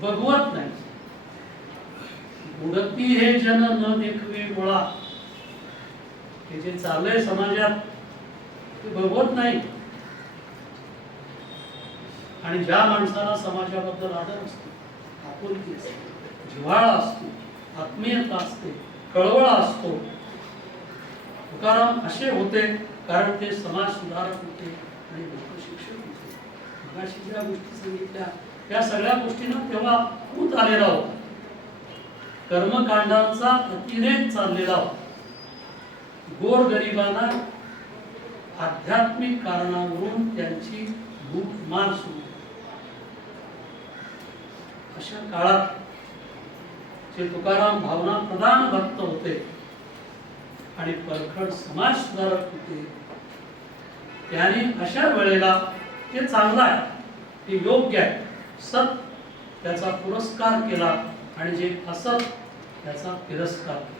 बघवत नाही. उडती हे जन न देखवे मुळा, हे जे चाललंय समाजात ते बघवत नाही. आणि ज्या माणसाला समाजाबद्दल आदर असतो, आपुलकी असते, जिव्हाळा असतो, आत्मीयता असते, कळवळा असतो, तुकाराम असे होते कारण ते समाज सुधारक होते आणि लोक शिक्षक होते. मगाशी ज्या गोष्टी सांगितल्या त्या सगळ्या गोष्टींना तेव्हा पूत आलेला होता. कर्मकांडांचा अतिरेक चाललेला होता. गोर गरिबांना आध्यात्मिक कारणावरून त्यांची लूटमार सुरू. अशा काळात जे तुकाराम भावना प्रधान भक्त होते आणि परखड समाज सुधारक होते, त्यांनी अशा वेळेला ते चांगलं आहे, ते योग्य आहे, सत त्याचा पुरस्कार केला आणि जे असत त्याचा तिरस्कार केला,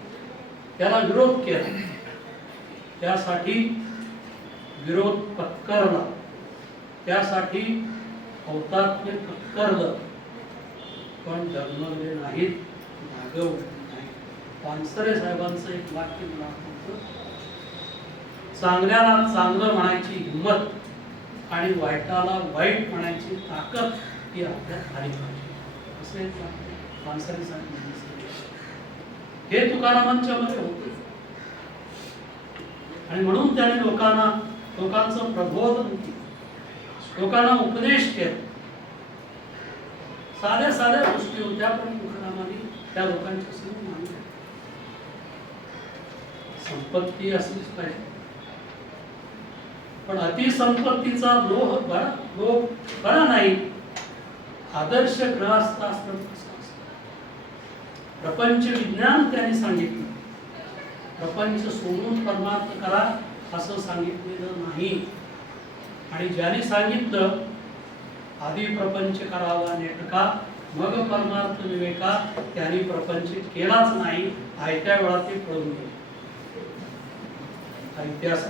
त्याला विरोध केला. त्यासाठी विरोध पत्करला, त्यासाठी हौतात्म्य पत्करलं, पण डगमगले नाहीत, मागवले नाही. पानसरे साहेबांचं एक वाक्य मला आठवतं, चांगल्याला चांगलं म्हणायची हिंमत आणि वाईटाला वाईट म्हणायची ताकद ही आपल्यात आली पाहिजे, असं एक वाक्य पानसरे साहेब म्हणायचे. हे तुकारामांच्या मध्ये होते आणि म्हणून त्याने लोकांचं प्रबोधन केलं, लोकांना उपदेश केला. साध्या साध्या गोष्टी होत्या, पण तुकारामांनी त्या लोकांच्या समोर मांडल्या. संपत्ती असलीच पाहिजे, पण अतिसंपत्तीचा लोभ बरा नाही. आदर्श ग्रहस्थ असणं कसं असतं. प्रपंच विज्ञान त्यांनी सांगितलं, प्रपंच सोडून परमार्थ करा असं सांगितलेलं नाही. आणि ज्यांनी सांगितलं आधी प्रपंच करावा नेटका मग परमार्थ विवेका, त्यांनी प्रपंच केलाच नाही. आयत्या वेळा ते पळून गेले. इतिहास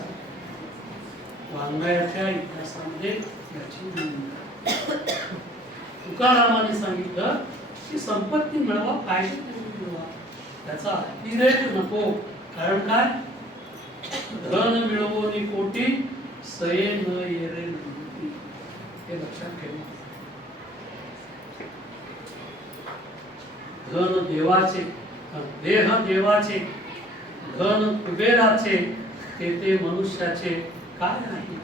वाङ्मयाच्या इतिहासामध्ये याची नोंद आहे. तुकारामाने सांगितलं की संपत्ती मिळवा, पाहिजे तेवढी मिळवा, त्याचा अतिरेक नको. कारण काय, धन मिळवोनी कोटी सये न येरे नव्हती, हे लक्षात ठेवा. धन देवाचे, देह देवाचे, धन कुबेराचे, ते मनुष्याचे काय नाही.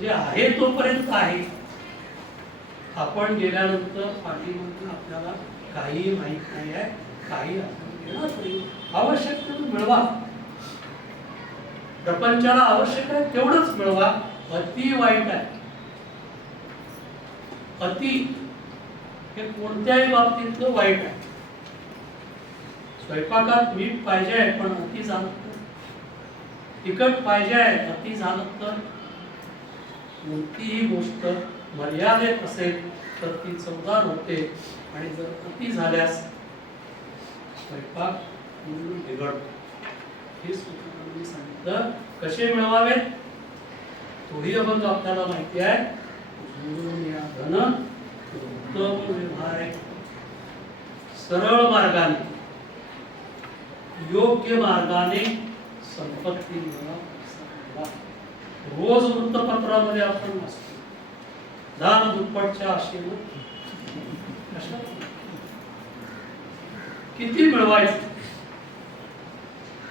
जे आहे तोपर्यंत आहे. आपण गेल्यानंतर पाठीमागून आपल्याला काही माहित नाही आहे, काही आवश्यक तेवढं मिळवा. प्रपंचाला आवश्यक आहे तेवढंच मिळवा. अति वाईट आहे. अति हे कोणत्याही बाबतीतलं वाईट आहे. स्वयंपाकात मीठ पाहिजे आहे, पण अति झालं तर, तिखट पाहिजे आहे, अति झालं तर, कोणतीही गोष्ट मर्यादेत असेल तर ती चवदार होते, आणि जर अति झाल्यास स्वयंपाक बिघडतो. हे सूत्रांनी सांगितलं. कसे मिळवावेत तोही अभंग आपल्याला माहिती आहे. धन उत्तम व्यवहार आहे. सरळ मार्गाने, योग्य मार्गाने संपत्ती मिळवा. रोज वृत्तपत्रामध्ये आपण वाचतो दान दुप्पटच्या आशेवर. किती मिळवायचं?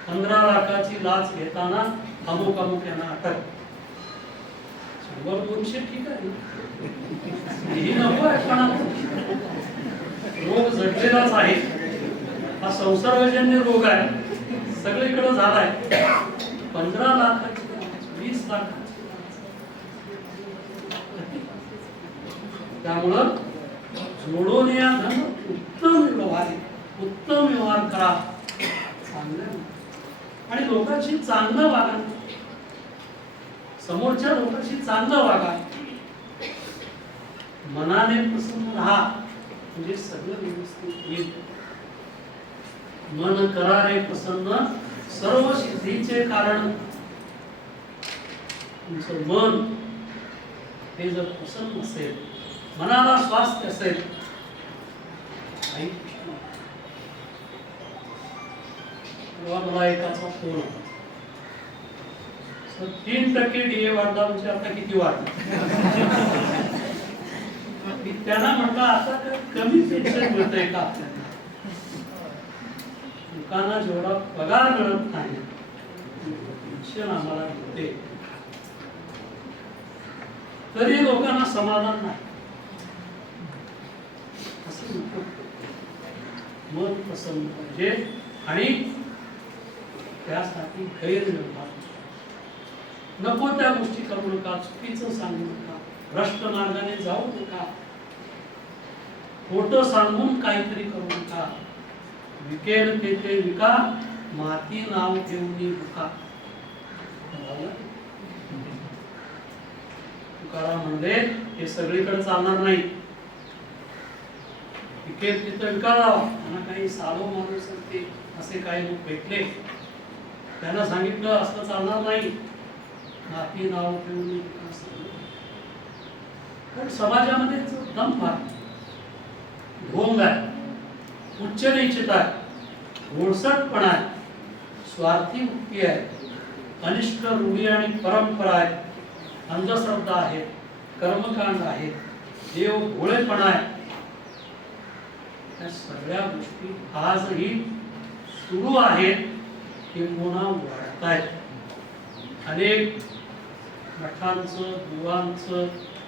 15 लाखाची लाच घेताना अमुक अमुक यांना अटक. 100-200 ठीक आहे, ही नको आहे. पण रोग जडलेलाच आहे. हा संसर्गजन्य रोग आहे, सगळीकडे झालाय. 15 लाखाची, 20 लाखाची. त्यामुळं जोडून या धन उत्तम व्यवहार करा, चांगलं आणि लोकांशी चांगलं वागा. समोरच्या लोकांशी चांगलं वागा. मनाने प्रसन्न राहा, म्हणजे सगळं व्यवस्थित होईल. मन करारे प्रसन्न सर्व सिद्धीचे कारण. तुमचं मन हे जर प्रसन्न असेल, मनाला स्वास्थ्य असेल, मला एकाचा फोन होता, 3% DA वाढला, म्हणजे आता किती वाढला. त्यांना म्हटलं आता कमी पेन्शन मिळतंय का आपल्याला? लोकांना जेवढा पगार मिळत नाही पेन्शन आम्हाला मिळते, तरी लोकांना समाधान नाही. असं मन प्रसन्न पाहिजे आणि त्यासाठी गैरव्यवहार. नको त्या गोष्टी करू नका, चुकीचं सांगू नका, भ्रष्ट मार्गाने जाऊ नका, खोटं सांगून काहीतरी करू नका. विकेल तेथे विका, माती नाव घेऊन नका. तुकाराम म्हणले हे सगळीकडे चालणार नाही. विकेल तिथं विका लावा. त्यांना काही साधू माणूस असे काही लोक भेटले, त्यांना सांगितलं असं चालणार नाही, माती नाव घेऊन विका. पण समाजामध्ये दंभ आहे, ढोंग आहे, उच्च निश्चित आहे, घोळसटपणा आहे, स्वार्थी वृत्ती आहे, अनिष्ट रूढी आणि परंपरा आहेत, अंधश्रद्धा आहेत, कर्मकांड आहेत, देव भोळेपणा आहे. या सगळ्या गोष्टी आजही सुरू आहेत किंवा वाढत आहेत. अनेक मठांचं, गुरुवांचं,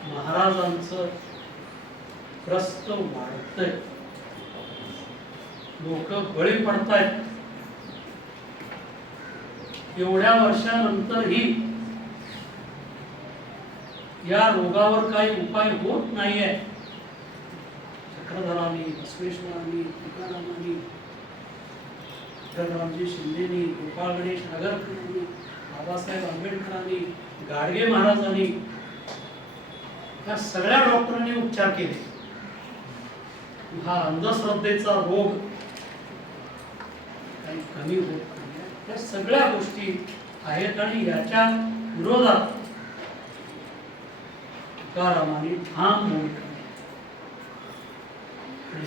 महाराजांचं प्रस्त वाढतंय, लोक बळी पडतायत. एवढ्या वर्षानंतरही या रोगावर काही उपाय होत नाहीये. चक्रधरांनी, बसवेश्वरांनी, तुकारामांनी, रामजी शिंदेनी, गोपाळ गणेश आगरकरांनी, बाबासाहेब आंबेडकरांनी, गाडगे महाराजांनी, या सगळ्या डॉक्टरांनी उपचार केले. हा अंधश्रद्धेचा रोग काही कमी होत नाही. या सगळ्या गोष्टी आहेत आणि याच्या विरोधात तुकारामांनी ठाम भूमिका.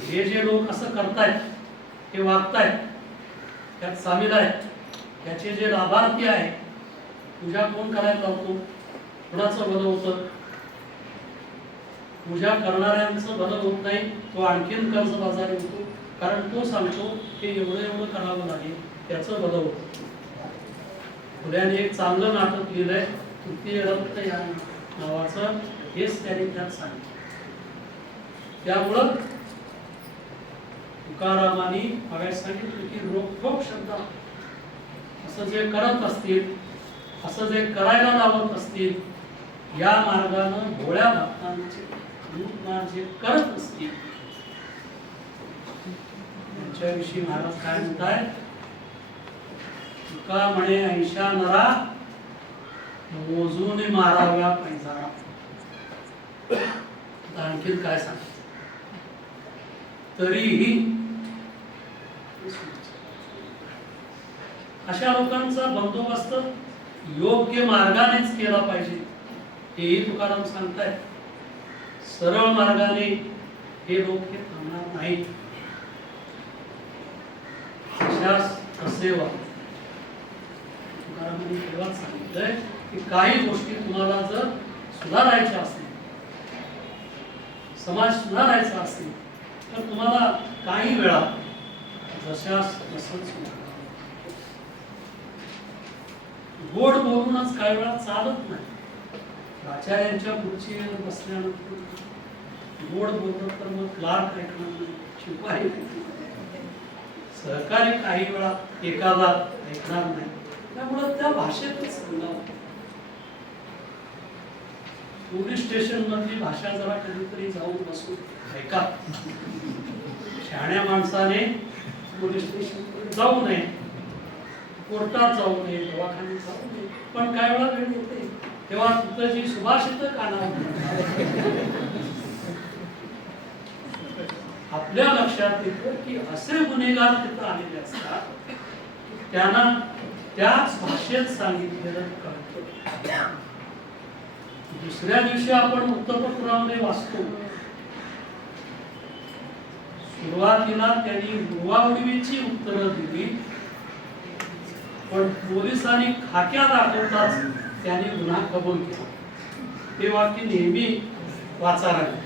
हे जे लोक असं करतायत, हे वागतायत, त्यात सामील आहेत, त्याचे जे लाभार्थी आहेत, पूजा कोण करायला लावतो, कोणाचं भलं होतं, पूजा करणाऱ्यांचं भलं होत नाही, तो आणखीन कर्जबाजारी होतो. कारण तो सांगतो की एवढं करावं लागेल, त्याचं भलं होतं. फुल्याने एक चांगलं नाटक लिहिलंय, तृतीय रक्त या नावाचं, हेच त्यांनी त्यात सांगितलं. त्यामुळं तुकारामांनी मागे सांगितलं की रोखोक शब्द असं जे करत असतील, असं जे करायला लावत असतील, या मार्गानं भोळ्या भक्तांचे जे करत असतील, त्यांच्याविषयी महाराज काय म्हणताय, तुका म्हणे 80 नरा मोजून माराव्या पैजारा. आणखीन काय सांगायचं, तरीही अशा लोकांचा बंदोबस्त योग्य मार्गानेच केला पाहिजे, हेही तुकाराम सांगतायत. सरळ मार्गाने हे लोक हे थांबणार नाहीत. तुकारामांनी तेव्हाच सांगितलंय की काही गोष्टी तुम्हाला जर सुधारायच्या असतील, समाज सुधारायचा असेल, तर तुम्हाला काही वेळा जशास तसंच गोड बोलूनच काही वेळा चालत नाही. आचार्यांच्या खुर्चीवर बसल्यानंतर गोड बोलत तर मग क्लार्क ऐकणार नाही, शिपाई सहकारी काही वेळा एखादा ऐकणार नाही. त्यामुळे त्या भाषेतच सांगावं. पोलीस स्टेशन मधली भाषा जरा कधीतरी जाऊन बसून ऐका. शहाण्या माणसाने पोलीस स्टेशन जाऊ नये, कोर्टात जाऊ नये, दवाखान्यात जाऊ नये. पण काय वेळा वेळ येते तेव्हा तिथं जी सुभाषित कानावर आपल्या लक्षात येतं की असे गुन्हेगार तिथं आलेले असतात, त्यांना त्याच भाषेत सांगितलेलं कळतं. दुसऱ्या दिवशी आपण वृत्तपत्रामध्ये वाचतो, सुरुवातीला त्यांनी उडवाउडवीची उत्तरं दिली, पण पोलिसांनी खाक्या दाखवताच त्यांनी गुन्हा कबूल केला. हे वाक्य नेहमी वाचायला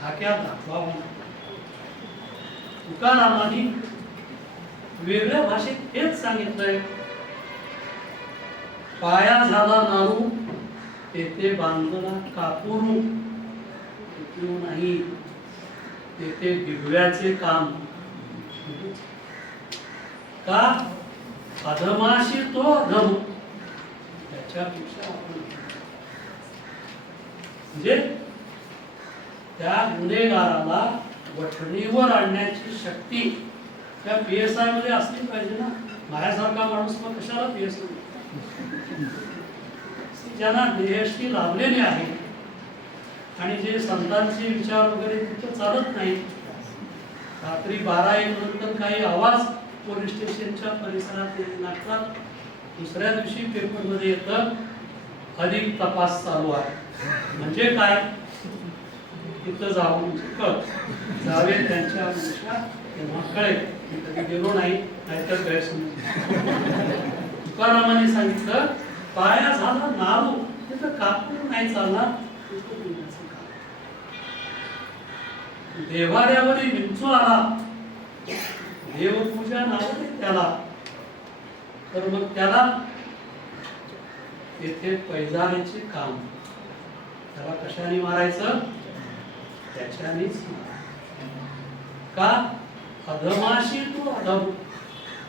खाक्या दाखवावं. तुकारामांनी वेगळ्या भाषेत हेच सांगितलंय, पाया झाला नारू तेथे बांधला कापुरू, नाही तेथे दिव्याचे काम. का अधमाशी तो अधम त्याच्यापेक्षा आपण म्हणजे त्या गुन्हेगाराला वठणीवर आणण्याची शक्ती त्या PSI मध्ये असली पाहिजे ना. माझ्यासारखा माणूस मग कशाला PSI? ज्यांना देहशी लाभलेली आहे आणि जे संतांचे विचार वगैरे तिथं चालत नाही. रात्री 12-1 नंतर काही आवाज पोलीस स्टेशनच्या परिसरात लागतात. दुसऱ्या दिवशी पेपरमध्ये येतं अधिक तपास चालू आहे. म्हणजे काय? तिथं जाऊन जावे त्यांच्या मनुष्या तेव्हा कळेल. कधी गेलो नाही, नाहीतर गैरसमज. तुकारामाने सांगितलं पाया झाला नारू तिथं कापूर नाही चालणार. देवाऱ्यावरी विंचू आला, देवपूजा नाव त्याला, तर मग त्याला येथे पैजारीचे काम. त्याला कशाने मारायचं? त्याच्यानेच का? अधमाशी तो अधम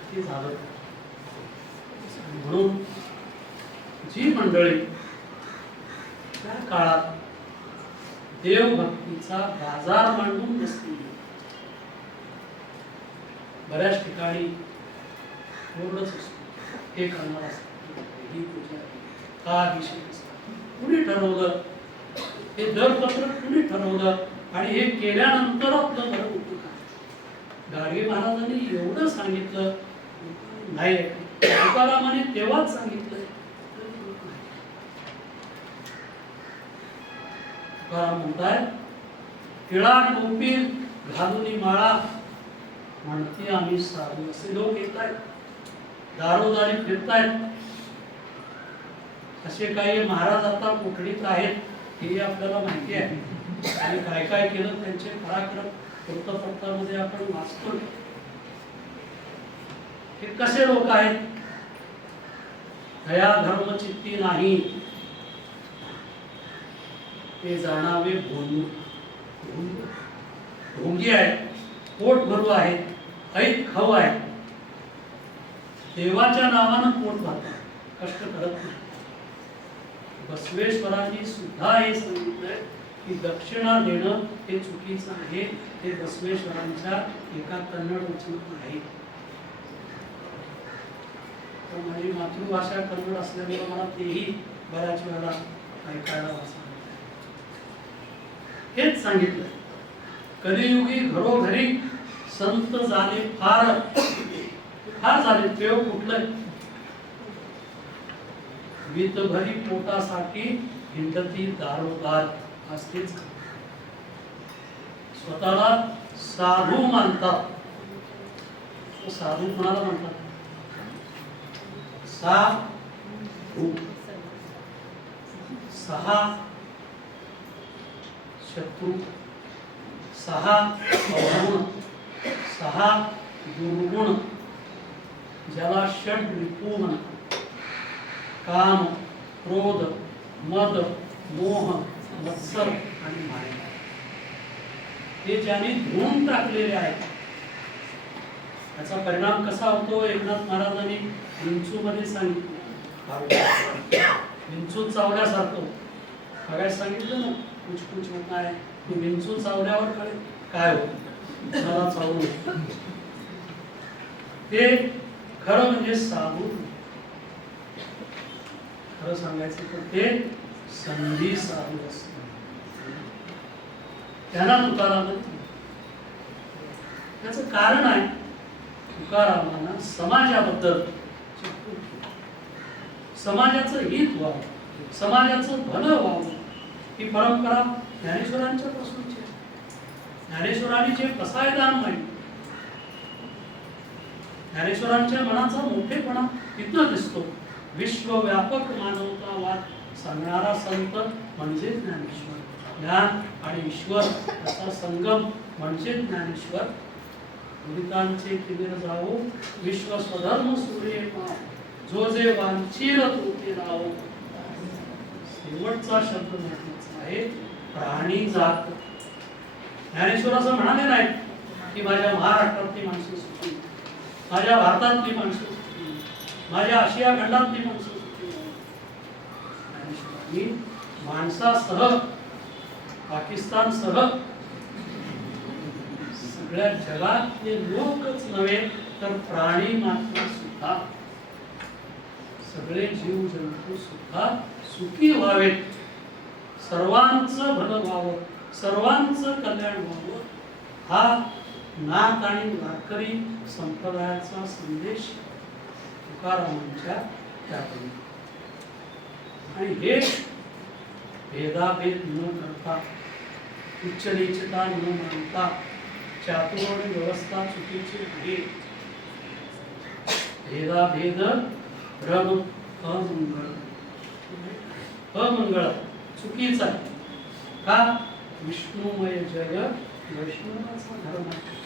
ते झालं. म्हणून जी मंडळी त्या काळात देवभक्तीचा बाजार मांडून बसली, बऱ्याच ठिकाणी एवढंच असतं, हे करणार असतं, ही पूजा का विषय कुणी ठरवलं? हे दरपत्र कुणी ठरवलं? आणि हे केल्यानंतर आपलं बरं होतं का? गाडगे महाराजांनी एवढं सांगितलं नाही, तुकारामाने तेव्हाच सांगितलं. तुकाराम म्हणताय टिळा टोपी घालून माळा म्हणते आम्ही साधू. असे लोक येत आहेत, दारोदारी फिरतायत. असे काही महाराज आता कोठडीत आहेत हे आपल्याला माहिती आहे. आणि काय काय केलं त्यांचे पराक्रम वृत्तपत्रामध्ये आपण वाचतो. हे कसे लोक आहेत? दया धर्म चित्ती नाही ते जाणावे ढोंगी आहेत, पोट भरू आहेत, ऐक खाऊ आहेत. देवाच्या नावानं पोट भरतात, कष्ट करत नाही. बसवेश्वरांनी सुद्धा हे सांगितलंय की दक्षिणा देणं हे चुकीचं आहे. हे बसवेश्वरांच्या एका कन्नड वचनात आहे. तर माझी मातृभाषा कन्नड असल्यामुळे मला तेही बऱ्याच वेळा ऐकायला वाचायला हेच सांगितलं. कलियुगी घरोघरी संत झाले फार झाले. प्रयोग कुठलं? वीतभरी पोटासाठी हिंडती दारोदार असतेच. स्वतःला साधू मानतात. साधू कोणाला म्हणतात? साधू. 6 शत्रू, 6 अवगुण, 6 दुर्गुण, ज्याला षड रिपू म्हणतात. काम, क्रोध, मद, मोह, मत्सर आणि माया. हे ज्यांनी धुवून टाकलेले आहेत. त्याचा परिणाम कसा होतो? एकनाथ महाराजांनी विंचू मध्ये सांगितलं. विंचू चावल्यासारखं काय सांगितलं ना, कुछ कुछ होता है. विंचू चावल्यावर काय होतं? मला चावलं. ते खरं म्हणजे साधू. खरं सांगायचं तर ते संधी साधू असतात. त्यांना तुकाराम. त्याचं कारण आहे तुकारामांना समाजाबद्दल, समाजाचं हित व्हावं, समाजाचं भलं व्हावं, ही परंपरा ज्ञानेश्वरांच्या पासूनची आहे. ज्ञानेश्वरांनी जे कसायदान मांडले, ज्ञानेश्वरांच्या मनाचा मोठेपणा तिथं दिसतो. विश्वव्यापक मानवतावाद सांगणारा संत म्हणजे ज्ञानेश्वर. ज्ञान आणि ईश्वर असा संगम म्हणजे ज्ञानेश्वर. विदितांचे किमीर जावो विश्व स्वधर्म सूर्य पाव, जो जे वांछील तो ते राहो. शेवटचा शब्द महत्वाचा आहे, प्राणी जात. ज्ञानेश्वर असं म्हणाले नाहीत की माझ्या महाराष्ट्रातली माणसं सुखी, माझ्या भारतातली माणसं सुखी, माझ्या आशिया खंडातली माणसं सुखी. आणि माणसासह पाकिस्तानसह सगळ्या जगातले लोकच नव्हे तर प्राणी मात्र सुद्धा सगळे जीव जंतू सुद्धा सुखी व्हावेत, सर्वांचं भलं व्हावं, सर्वांचं कल्याण व्हावं, हा नाथ आणि वारकरी संप्रदायाचा संदेश तुकारामांच्या त्यापैकी. आणि हे भेदाभेद न करता, उच्च नीचता न मानता, चातुर्य आणि व्यवस्था चुकीची आहे. भेदाभेद भ्रम अमंगळ, अमंगळ चुकीचा आहे. का? विष्णुमय जग वैष्णवाचा धर्म आहे.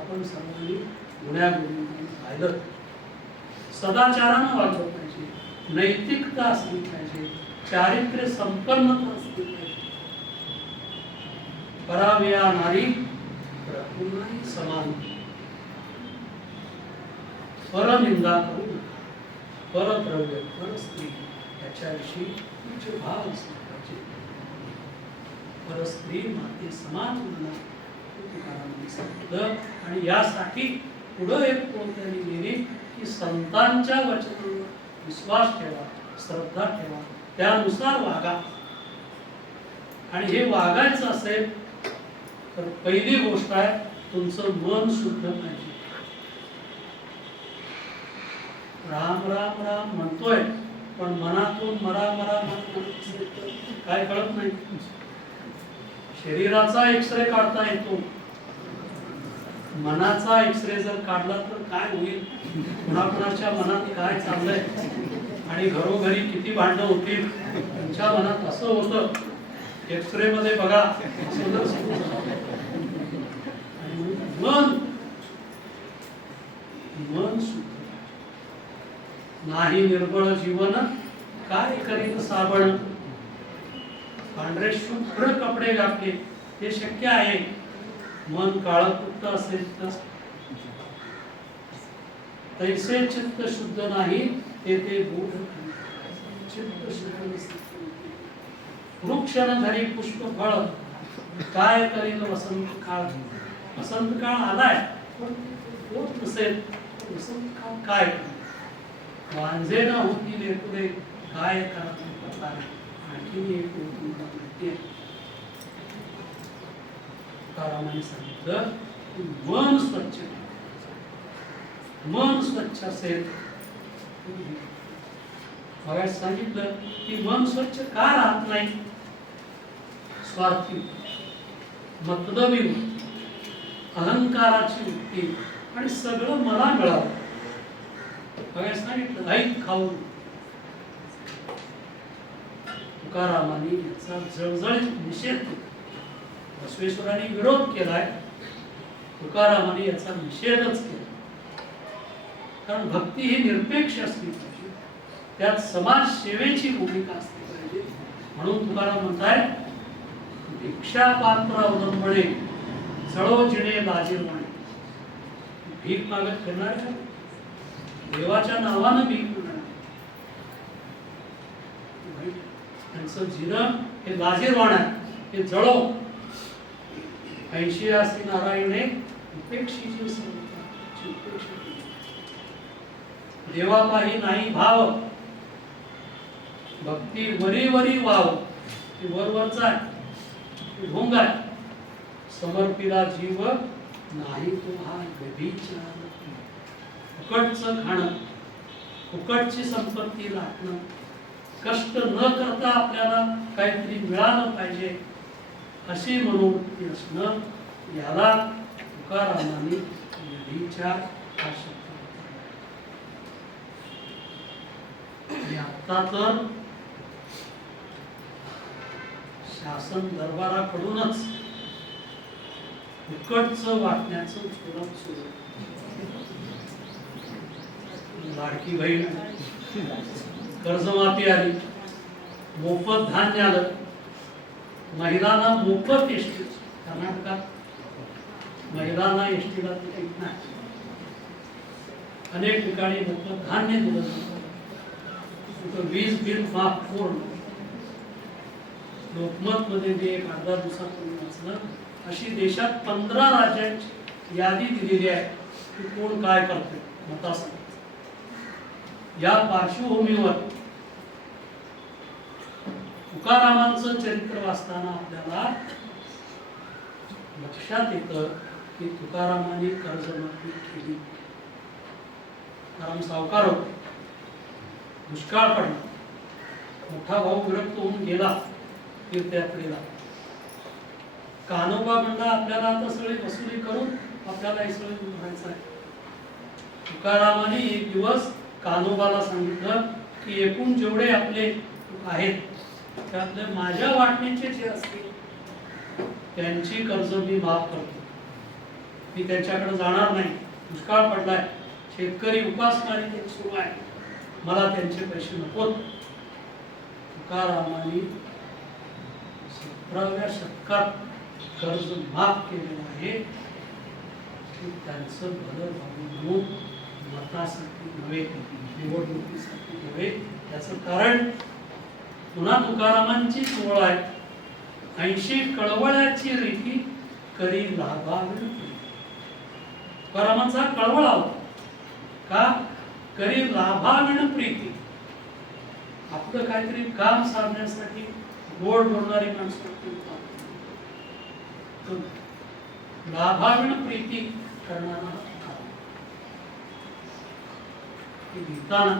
आपण सर्वांनी गुण्यागोविंदाने पाहिलं. सदाचारानं वागलं पाहिजे, नैतिकता असली पाहिजे, चारित्र्य संपन्नता असली पाहिजे. परावया नारी प्रभूंनाही समान. परनिंदा करू नका. परद्रव्य, परस्त्री याच्याविषयी उच्च भाव असला पाहिजे. परस्त्री माते समान म्हणा तुकारामांनी सांगितलं. आणि यासाठी पुढं एक पोल त्यांनी लिहिली की संतांच्या वचनावर विश्वास ठेवा, श्रद्धा ठेवा, त्यानुसार वागा. आणि हे वागायचं असेल तर पहिली गोष्ट आहे तुमचं मन शुद्ध पाहिजे. राम राम राम म्हणतोय पण मनातून मरा मरा काय कळत नाही. शरीराचा एक्सरे काढता येतो, मनाचा एक्सरे जर काढला तर काय होईल, कुणाकुणाच्या मनात काय चाललंय आणि घरोघरी किती भांडणं होतील, त्यांच्या मनात असं होतं, एक्सरे मध्ये बघा असं जर मन मन शुद्ध नाही. निर्बळ जीवन काय करीन साबण. पांढरे शुभ्र कपडे घातले ते शक्य आहे, मन काळकुट्ट असेल तर तैसे चित्त शुद्ध नाही ते गूढ चित्त शुद्ध नसते. वृक्ष न धरी पुष्प फळ काय करीन वसंत काळ. वसंत काळ आलाय पण होत नसेल वसंत काळ काय. वांझे न होती लेकुरे काय करा. आणखी एक तुम्हाला माहिती आहे, तुकारामांनी सांगितलं की मन स्वच्छ, मन स्वच्छ असेल. बघायला सांगितलं की मन स्वच्छ का राहत नाही. स्वार्थी, मतलबी, अहंकाराची वृत्ती आणि सगळं मला मिळावं. बघायला सांगितलं ऐक खाऊन. तुकारामांनी याचा जळजळीत निषेध केला. बसवेश्वरांनी विरोध केलाय, तुकारामांनी याचा निषेधच केला. कारण भक्ती ही निरपेक्ष असली पाहिजे, त्यात समाज सेवेची भूमिका असली पाहिजे. म्हणून तुकाराम म्हणताय भिक्षा पात्र अवलंबणे चळो जिणे लाजिरवाणे. भीक मागत फिरणार आहे, देवाच्या नावानं भीक मागणार. त्यांचं जिरं हे लाजीरवाण आहे, हे जळो. 80 नारायणे उपेक्षीची समता. देवापाही नाही भाव, भक्ती वरी वरी वाव. वरवरचा आहे, ढोंग आहे. समर्पिला जीव नाही तो हा व्यभिचार. फुकटचं खाणं, फुकटची संपत्ती लाटणं, कष्ट न करता आपल्याला काहीतरी मिळालं पाहिजे अशी मनोवृत्ती असणं, याला तुकारामांनी व्यभिचार हा शब्द. आणि आता तर शासन दरबाराकडूनच फुकटचं वाटण्याचं धोरण सुरू. लाडकी बहीण, कर्जमाफी आली, मोफत धान्य आलं, महिलांना मोफत एसटी. कर्नाटकात महिलांना एसटीला तिकीट नाही, अनेक ठिकाणी मोफत धान्य दिलं जातं, वीज बिल माफ पूर्ण. लोकमत मध्ये मी एक अर्धा दिवसापूर्वी वाचलं, अशी देशात 15 राज्यांची यादी दिलेली आहे की कोण काय करतोय मतासाठी. या पार्श्वभूमीवर तुकारामांचं चरित्र वाचताना आपल्याला लक्षात येतं की तुकारामांनी कर्जमाफी केली. तुकाराम सावकार होते, दुष्काळ पडला, मोठा भाऊ विरक्त होऊन गेला तीर्थयात्रेला. कान्होबा म्हणला आपल्याला आता सगळी वसुली करून आपल्याला हे सगळं भरायचं आहे. तुकारामाने एक दिवस कान्होबाला सांगितलं की एकूण जेवढे आपले आहेत त्यातले माझ्या वाटणीचे जे असतील त्यांची कर्ज मी माफ करतो. मी त्यांच्याकडे जाणार नाही. दुष्काळ पडलाय, शेतकरी उपासमारी सुरू आहे, मला त्यांचे पैसे नकोत. तुकारामांनी 17व्या शतकात कर्ज माफ केलेलं आहे. त्यांचं भलं भाऊ म्हणून मतासाठी नव्हे, निवडणुकीसाठी नव्हे. त्याचं कारण पुन्हा तुकारामांची ओळ आहे, 80 कळवळ्याची रीती करी लाभावी. तुकारामांचा कळवळा होता का, करी लाभाविण प्रीती. आपलं काहीतरी काम साधण्यासाठी गोड बोलणारी माणसं लाभाविण प्रीती करणारा लिहिताना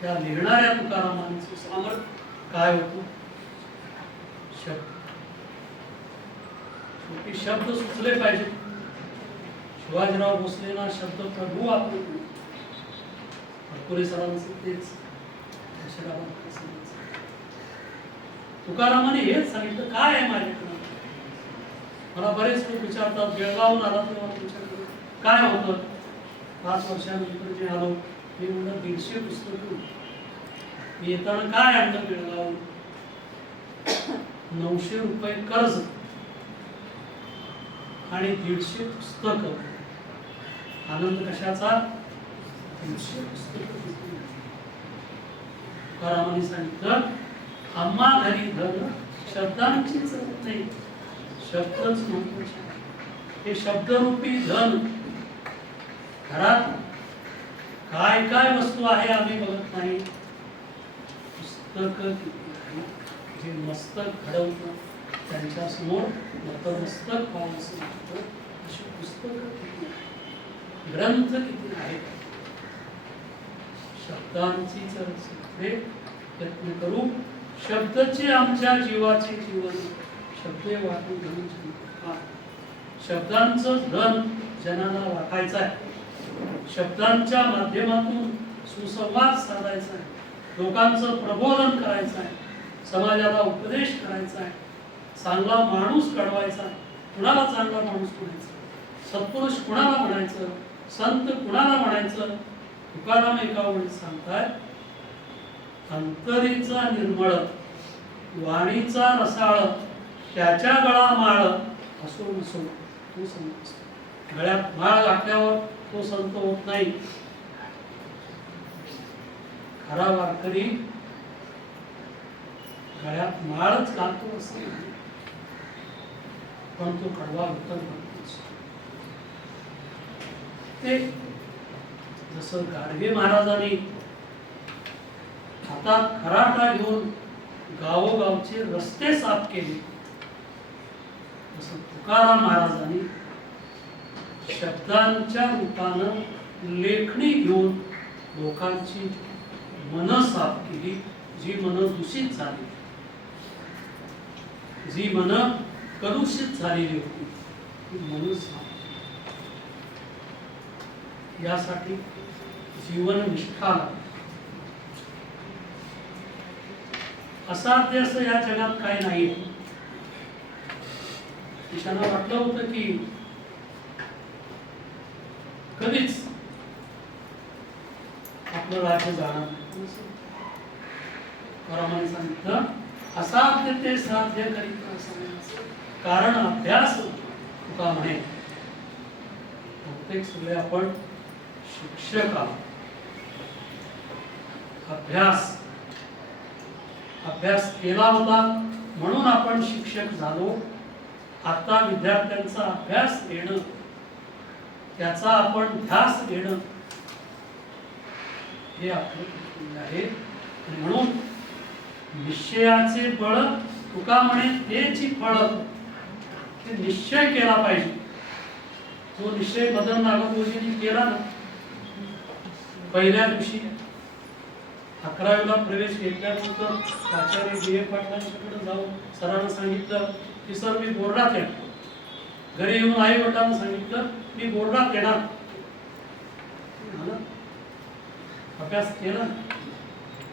त्या लिहिणाऱ्या तुकारामांचं सामर्थ्य काय होतं. शेवटी शब्द सुचले पाहिजे. शिवाजीराव भोसलेंना शब्द प्रभू आपले सरांचं तेच. तुकारामाने हेच सांगितलं, काय आहे माझ्याकडे. मला बरेच लोक विचारतात, बेळगावून आला तेव्हा तुमच्याकडे काय होतं. 5 वर्षानंतर जे आलो मी म्हणलं 150 पुस्तकं. मी येताना काय आणलं बेळगावून, 900 रुपये कर्ज आणि 150 पुस्तकं. आनंद कशाचा, 150 पुस्तकं. तुकारामांनी सांगितलं, आम्हा घरी धन शब्दांची जरूर नाही, शब्दच महत्वाचे. हे शब्दरूपी धन घरात काय काय वस्तू आहे आम्ही बघत नाही. पुस्तक जे मस्तक घडवतं त्यांच्या समोर नतमस्तक व्हावं असं वाटतं. अशी पुस्तकं किती आहेत, ग्रंथ किती आहेत. शब्दांची जर यत्न करू, शब्दचे आमच्या जीवाचे जीवन, शब्दे वाटून धन. शब्दांचं धन जनाला वाटायचं आहे. शब्दांच्या माध्यमातून सुसंवाद साधायचा आहे, लोकांचं प्रबोधन करायचं आहे, समाजाला उपदेश करायचा आहे, चांगला माणूस घडवायचा आहे. कुणाला चांगला माणूस म्हणायचा, सत्पुरुष कुणाला म्हणायचं, संत कुणाला म्हणायचं. तुकाराम एका वेळी सांगतायत, अंतरीचा निर्मळ वाणीचा रसाळ त्याच्या गळा माळ असो नसो तो संत. गळ्यात माळ घातल्यावर तो संत होत नाही. खरा वारकरी गळ्यात माळच घालतो असं नाही, पण तो कडवा विठ्ठल म्हणतो. ते जसं गाडगे महाराजांनी हातात खराटा घेऊन गावोगावचे रस्ते साफ केले, तसं तुकाराम महाराजांनी शब्दांच्या रूपानं लेखणी घेऊन लोकांची मन साफ केली. जी मन दूषित झाली, जी मन कलुषित झालेली होती, ती मन साफ. यासाठी जीवन निष्ठा, असाध्य असं या जगात काय नाही. ईशाना वाटलं होतं की कधीच आपलं राज्य जाणार नाही. तुकारामांनी सांगितलं, असाध्य ते साध्य करीत, कारण अभ्यास तुका म्हणे. प्रत्येक सगळे आपण शिक्षक आहोत. अभ्यास अभ्यास केला होता म्हणून आपण शिक्षक झालो. आता विद्यार्थ्यांचा अभ्यास घेणं, त्याचा आपण ध्यास घेणं हे आपलं कर्तव्य आहे. आणि म्हणून निश्चयाचे बळ, तुका म्हणे तेची फळ, ते निश्चय केला पाहिजे. जो निश्चय मदन नागपूरजींनी केला ना पहिल्या दिवशी 11वीला प्रवेश घेतल्यानंतर प्राचार्य बी ए पाटलांच्याकडे जाऊन सरांना सांगितलं की सर मी बोर्डात येणार. घरी येऊन आई वडिलांना सांगितलं मी बोर्डात येणार. अभ्यास केला,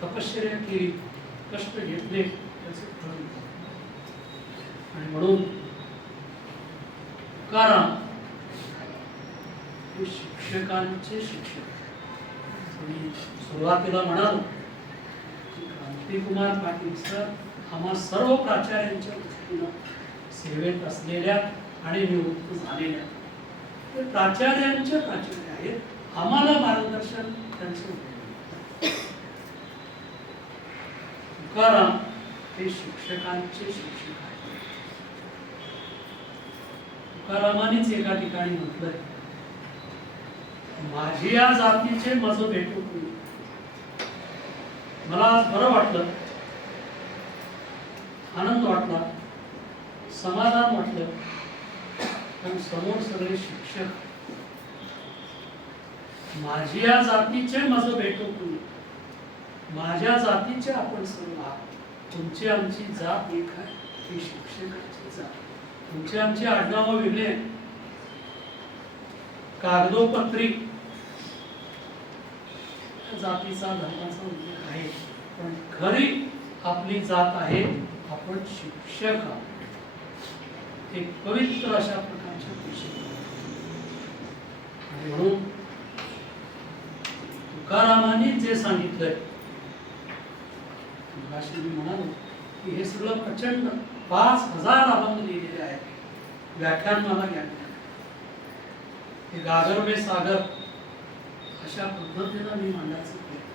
तपश्चर्या केली, कष्ट घेतले, त्याचे फळ मिळाले. आणि म्हणून तुकाराम हे शिक्षकांचे शिक्षक. मी सुरुवातीला म्हणालो क्रांतिकुमार पाटील सर आम्हा सर्व प्राचार्यांच्या दृष्टीनं सेवेत असलेल्या आणि निवृत्त झालेल्या ते प्राचार्यांचे प्राचार्य आहेत. आम्हाला मार्गदर्शन त्यांचं. तुकाराम हे शिक्षकांचे शिक्षक आहेत. तुकारामांनीच एका ठिकाणी म्हटलंय, माझी या जातीचे मज भेटू. मला आज बरं वाटलं, आनंद वाटला, समाधान वाटलं, कारण समोर सगळे शिक्षक. माझी या जातीचे मज भेटू, माझ्या जातीचे आपण सर्व आहात. तुमची आमची जात एक आहे, ही शिक्षकाची जात. तुमची आमची आडनावं वेगळे, कागदोपत्री जातीचा धर्माचा उल्लेख आहे, पण खरी आपली जात आहे आपण शिक्षक आहोत. एक पवित्र अशा प्रकारच्या विषय. आणि म्हणून तुकारामांनी जे सांगितलंय, मगाशी मी म्हणालो की हे सगळं प्रचंड 5000 अभंग लिहिलेले आहेत. व्याख्यानमाला घ्या, हे गागर में सागर अशा पद्धतीनं मी मांडायचं प्रयत्न.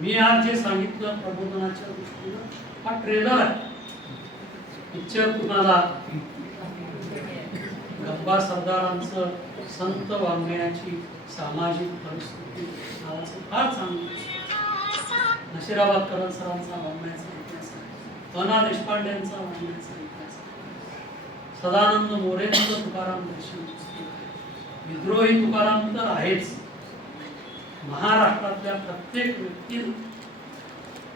मी आज जे सांगितलं प्रबोधनाच्या दृष्टीनं हा ट्रेलर आहे. पिक्चर कुणाला गप्पा सरदारांचं संत वाङ्मयाची सामाजिक परिस्थिती नावाचं फार चांगलं पुस्तक. नशिराबाद करण सरांचा वाङ्मयाचा इतिहास आहे, अना देशपांड्यांचा वाङ्मयाचा इतिहास आहे, सदानंद मोरेंचं तुकाराम दर्शन पुस्तक आहे. विद्रोही तुकाराम तर आहेच. महाराष्ट्रातल्या प्रत्येक व्यक्तीने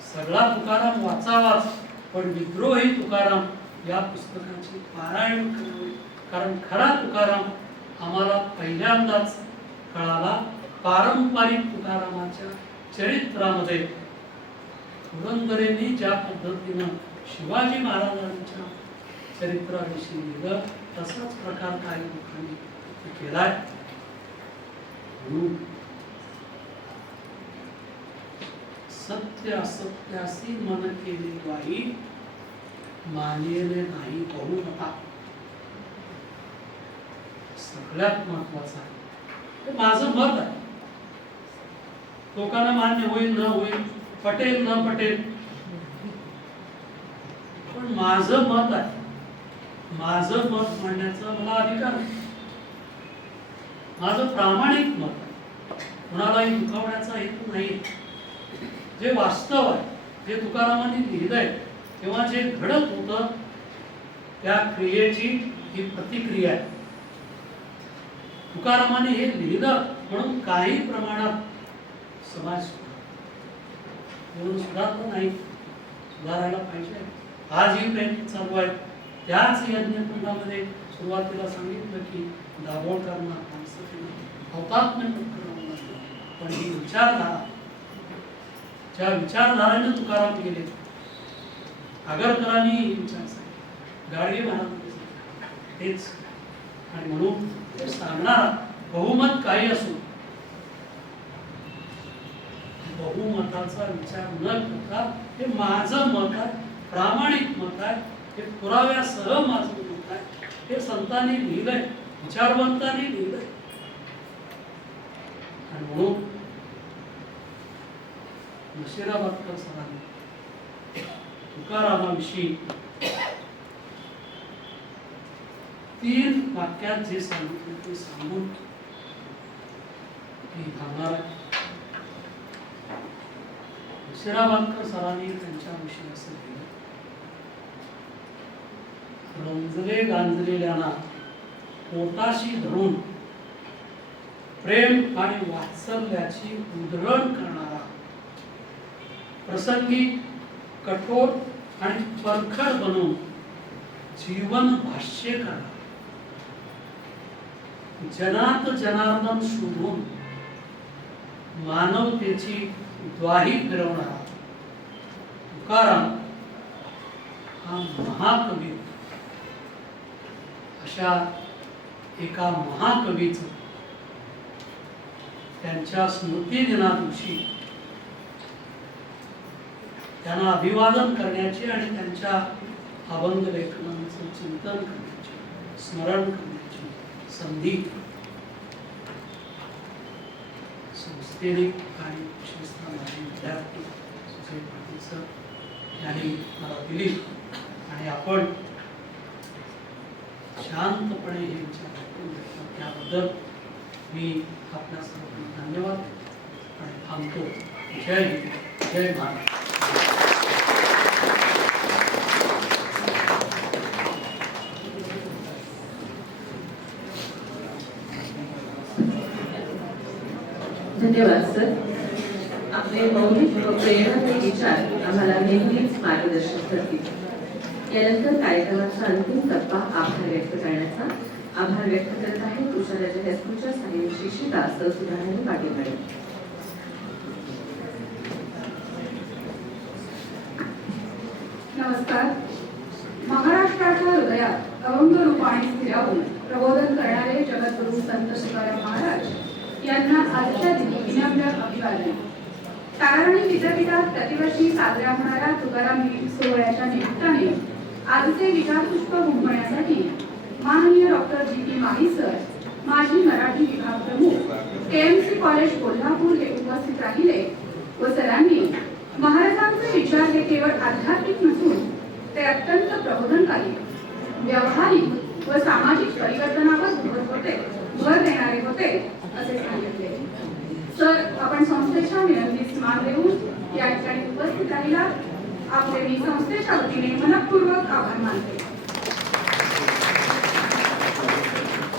सगळा तुकाराम वाचावाच, पण विद्रोही तुकाराम या पुस्तकाचे पारायण करावे. कारण खरा तुकाराम आम्हाला पहिल्यांदाच कळाला पारंपरिक तुकारामाच्या चरित्रामध्ये. पुरंदरेंनी ज्या पद्धतीनं शिवाजी महाराजांच्या चरित्राविषयी लिहिलं, तसाच प्रकार काही लोकांनी केलाय. सत्य असत्यासी मन केले वाई, मानेले नाही बहुमता. सगळ्यात महत्वाचं आहे, ते माझं मत आहे. लोकांना मान्य होईल न होईल, पटेल न पटेल, पण माझं मत आहे. माझं मत मांडण्याचा मला अधिकार आहे. माझं प्रामाणिक मत आहे, कुणालाही दुखावण्याचा हेतू नाही. जे वास्तव आहे, जे तुकारामांनी लिहिलंय, तेव्हा जे घडत होतं त्या क्रियेची ही प्रतिक्रिया आहे. तुकारामाने हे लिहिलं म्हणून काही प्रमाणात समाज सुधारला नाही, सुधारायला पाहिजे. आजही प्रयत्न चालू आहेत. त्याच यज्ञकुंडामध्ये सुरुवातीला सांगितलं की दाभोळकरांना हौतात्म्य पत्करावं लागलं, पण ही विचारधारा, ज्या विचारधाराने तुकाराम गेले, आगरकरांनी ही विचार सांगितले, गाडगे महाराज तेच. आणि म्हणून ते सांगणार बहुमत काही असो, बहुमताचा विचार न करता हे माझं मत आहे, प्रामाणिक मत आहे, हे पुराव्यासह माझं मत आहे, हे संतांनी लिहिलंय, विचारवंतांनी लिहिलंय. आणि म्हणून नशिराबादकर सरांनी तुकारामाविषयी 3 वाक्यात जे सांगितले ते सांगून मी थांबणार आहे. नशिराबादकर सरांनी त्यांच्याविषयी असं लिहिलं, रंजले गांजलेल्यांना पोटाशी धरून प्रेम आणि वात्सल्याची उधळण करणारा, प्रसंगी कठोर आणि परखड बनून जीवन भाष्य करणारा, जनात जनार्दन शोधून मानवतेची द्वाही फिरवणारा तुकाराम हा महाकवी. अशा एका महाकवीचं त्यांच्या स्मृती दिनादिवशी त्यांना अभिवादन करण्याची आणि त्यांच्या अभंग लेखनाचं चिंतन करण्याची, स्मरण करण्याची संधी संस्थेने आणि विशेषतः माझे विद्यार्थी सुजय पाटील सर यांनी मला दिली आणि आपण शांतपणे हे विचार ऐकून घेतला त्याबद्दल मी आपल्या सर्वांना धन्यवाद आणि थांबतो. जय हिंद, जय महाराष्ट्र. धन्यवाद सर. आपले मौलिक व प्रेरणादायी विचार आम्हाला नेहमीच मार्गदर्शन करतील. यानंतर कार्यक्रमाचा अंतिम टप्पा आभार व्यक्त करण्याचा. आभार व्यक्त करत आहेत तुषाराजा हायस्कूलच्या सहाय्यक शिक्षिका सर सुधाराणी पाटील मॅडम. नमस्कार. महाराष्ट्राच्या हृदयात अभंग रूपाने स्थिरावून प्रबोधन करणारे जगद्गुरु संत तुकाराम महाराज यांना आजच्या दिनी विनम्र अभिवादन. ताराराणी विद्यापीठात प्रतिवर्षी साजऱ्या होणाऱ्या तुकाराम जयंती सोहळ्याच्या निमित्ताने आजचे विचारपुष्प गुंफण्यासाठी माननीय डॉक्टर जी.टी. माही सर, माजी मराठी विभाग प्रमुख, KMC कॉलेज कोल्हापूर हे उपस्थित राहिले व सरांनी महाराजांचे विचार हे केवळ आध्यात्मिक नसून ते अत्यंत प्रबोधनकारी, व्यावहारिक व सामाजिक परिवर्तनावर भर देणारे होते असे सांगितले. सर, आपण संस्थेच्या विनंतीस मान देऊन या ठिकाणी उपस्थित राहिला आपले मी संस्थेच्या वतीने मनपूर्वक आभार मानते.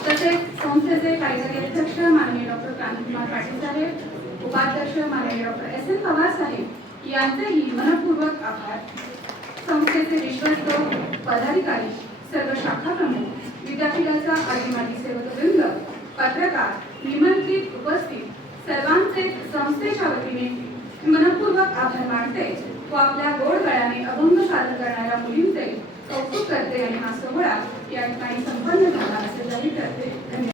तसेच संस्थेचे कार्यकारी अध्यक्ष माननीय डॉक्टर क्रांतिकुमार पाटील साहेब, उपाध्यक्ष माननीय डॉक्टर S.N. पवार साहेब यांचेही मनपूर्वक आभार. संस्थेचे विश्वस्त पदाधिकारी, सर्व शाखा प्रमुख, विद्यापीठाचा आदिमाजी सेवकवृंद, पत्रकार, निमंत्रित उपस्थित सर्वांचे संस्थेच्या वतीने मनपूर्वक आभार मानते व आपल्या गोड गळ्याने अभंग सादर करणाऱ्या मुलींचे कौतुक करते आणि हा सोहळा या ठिकाणी संपन्न झाला असे जाहीर करते. धन्यवाद.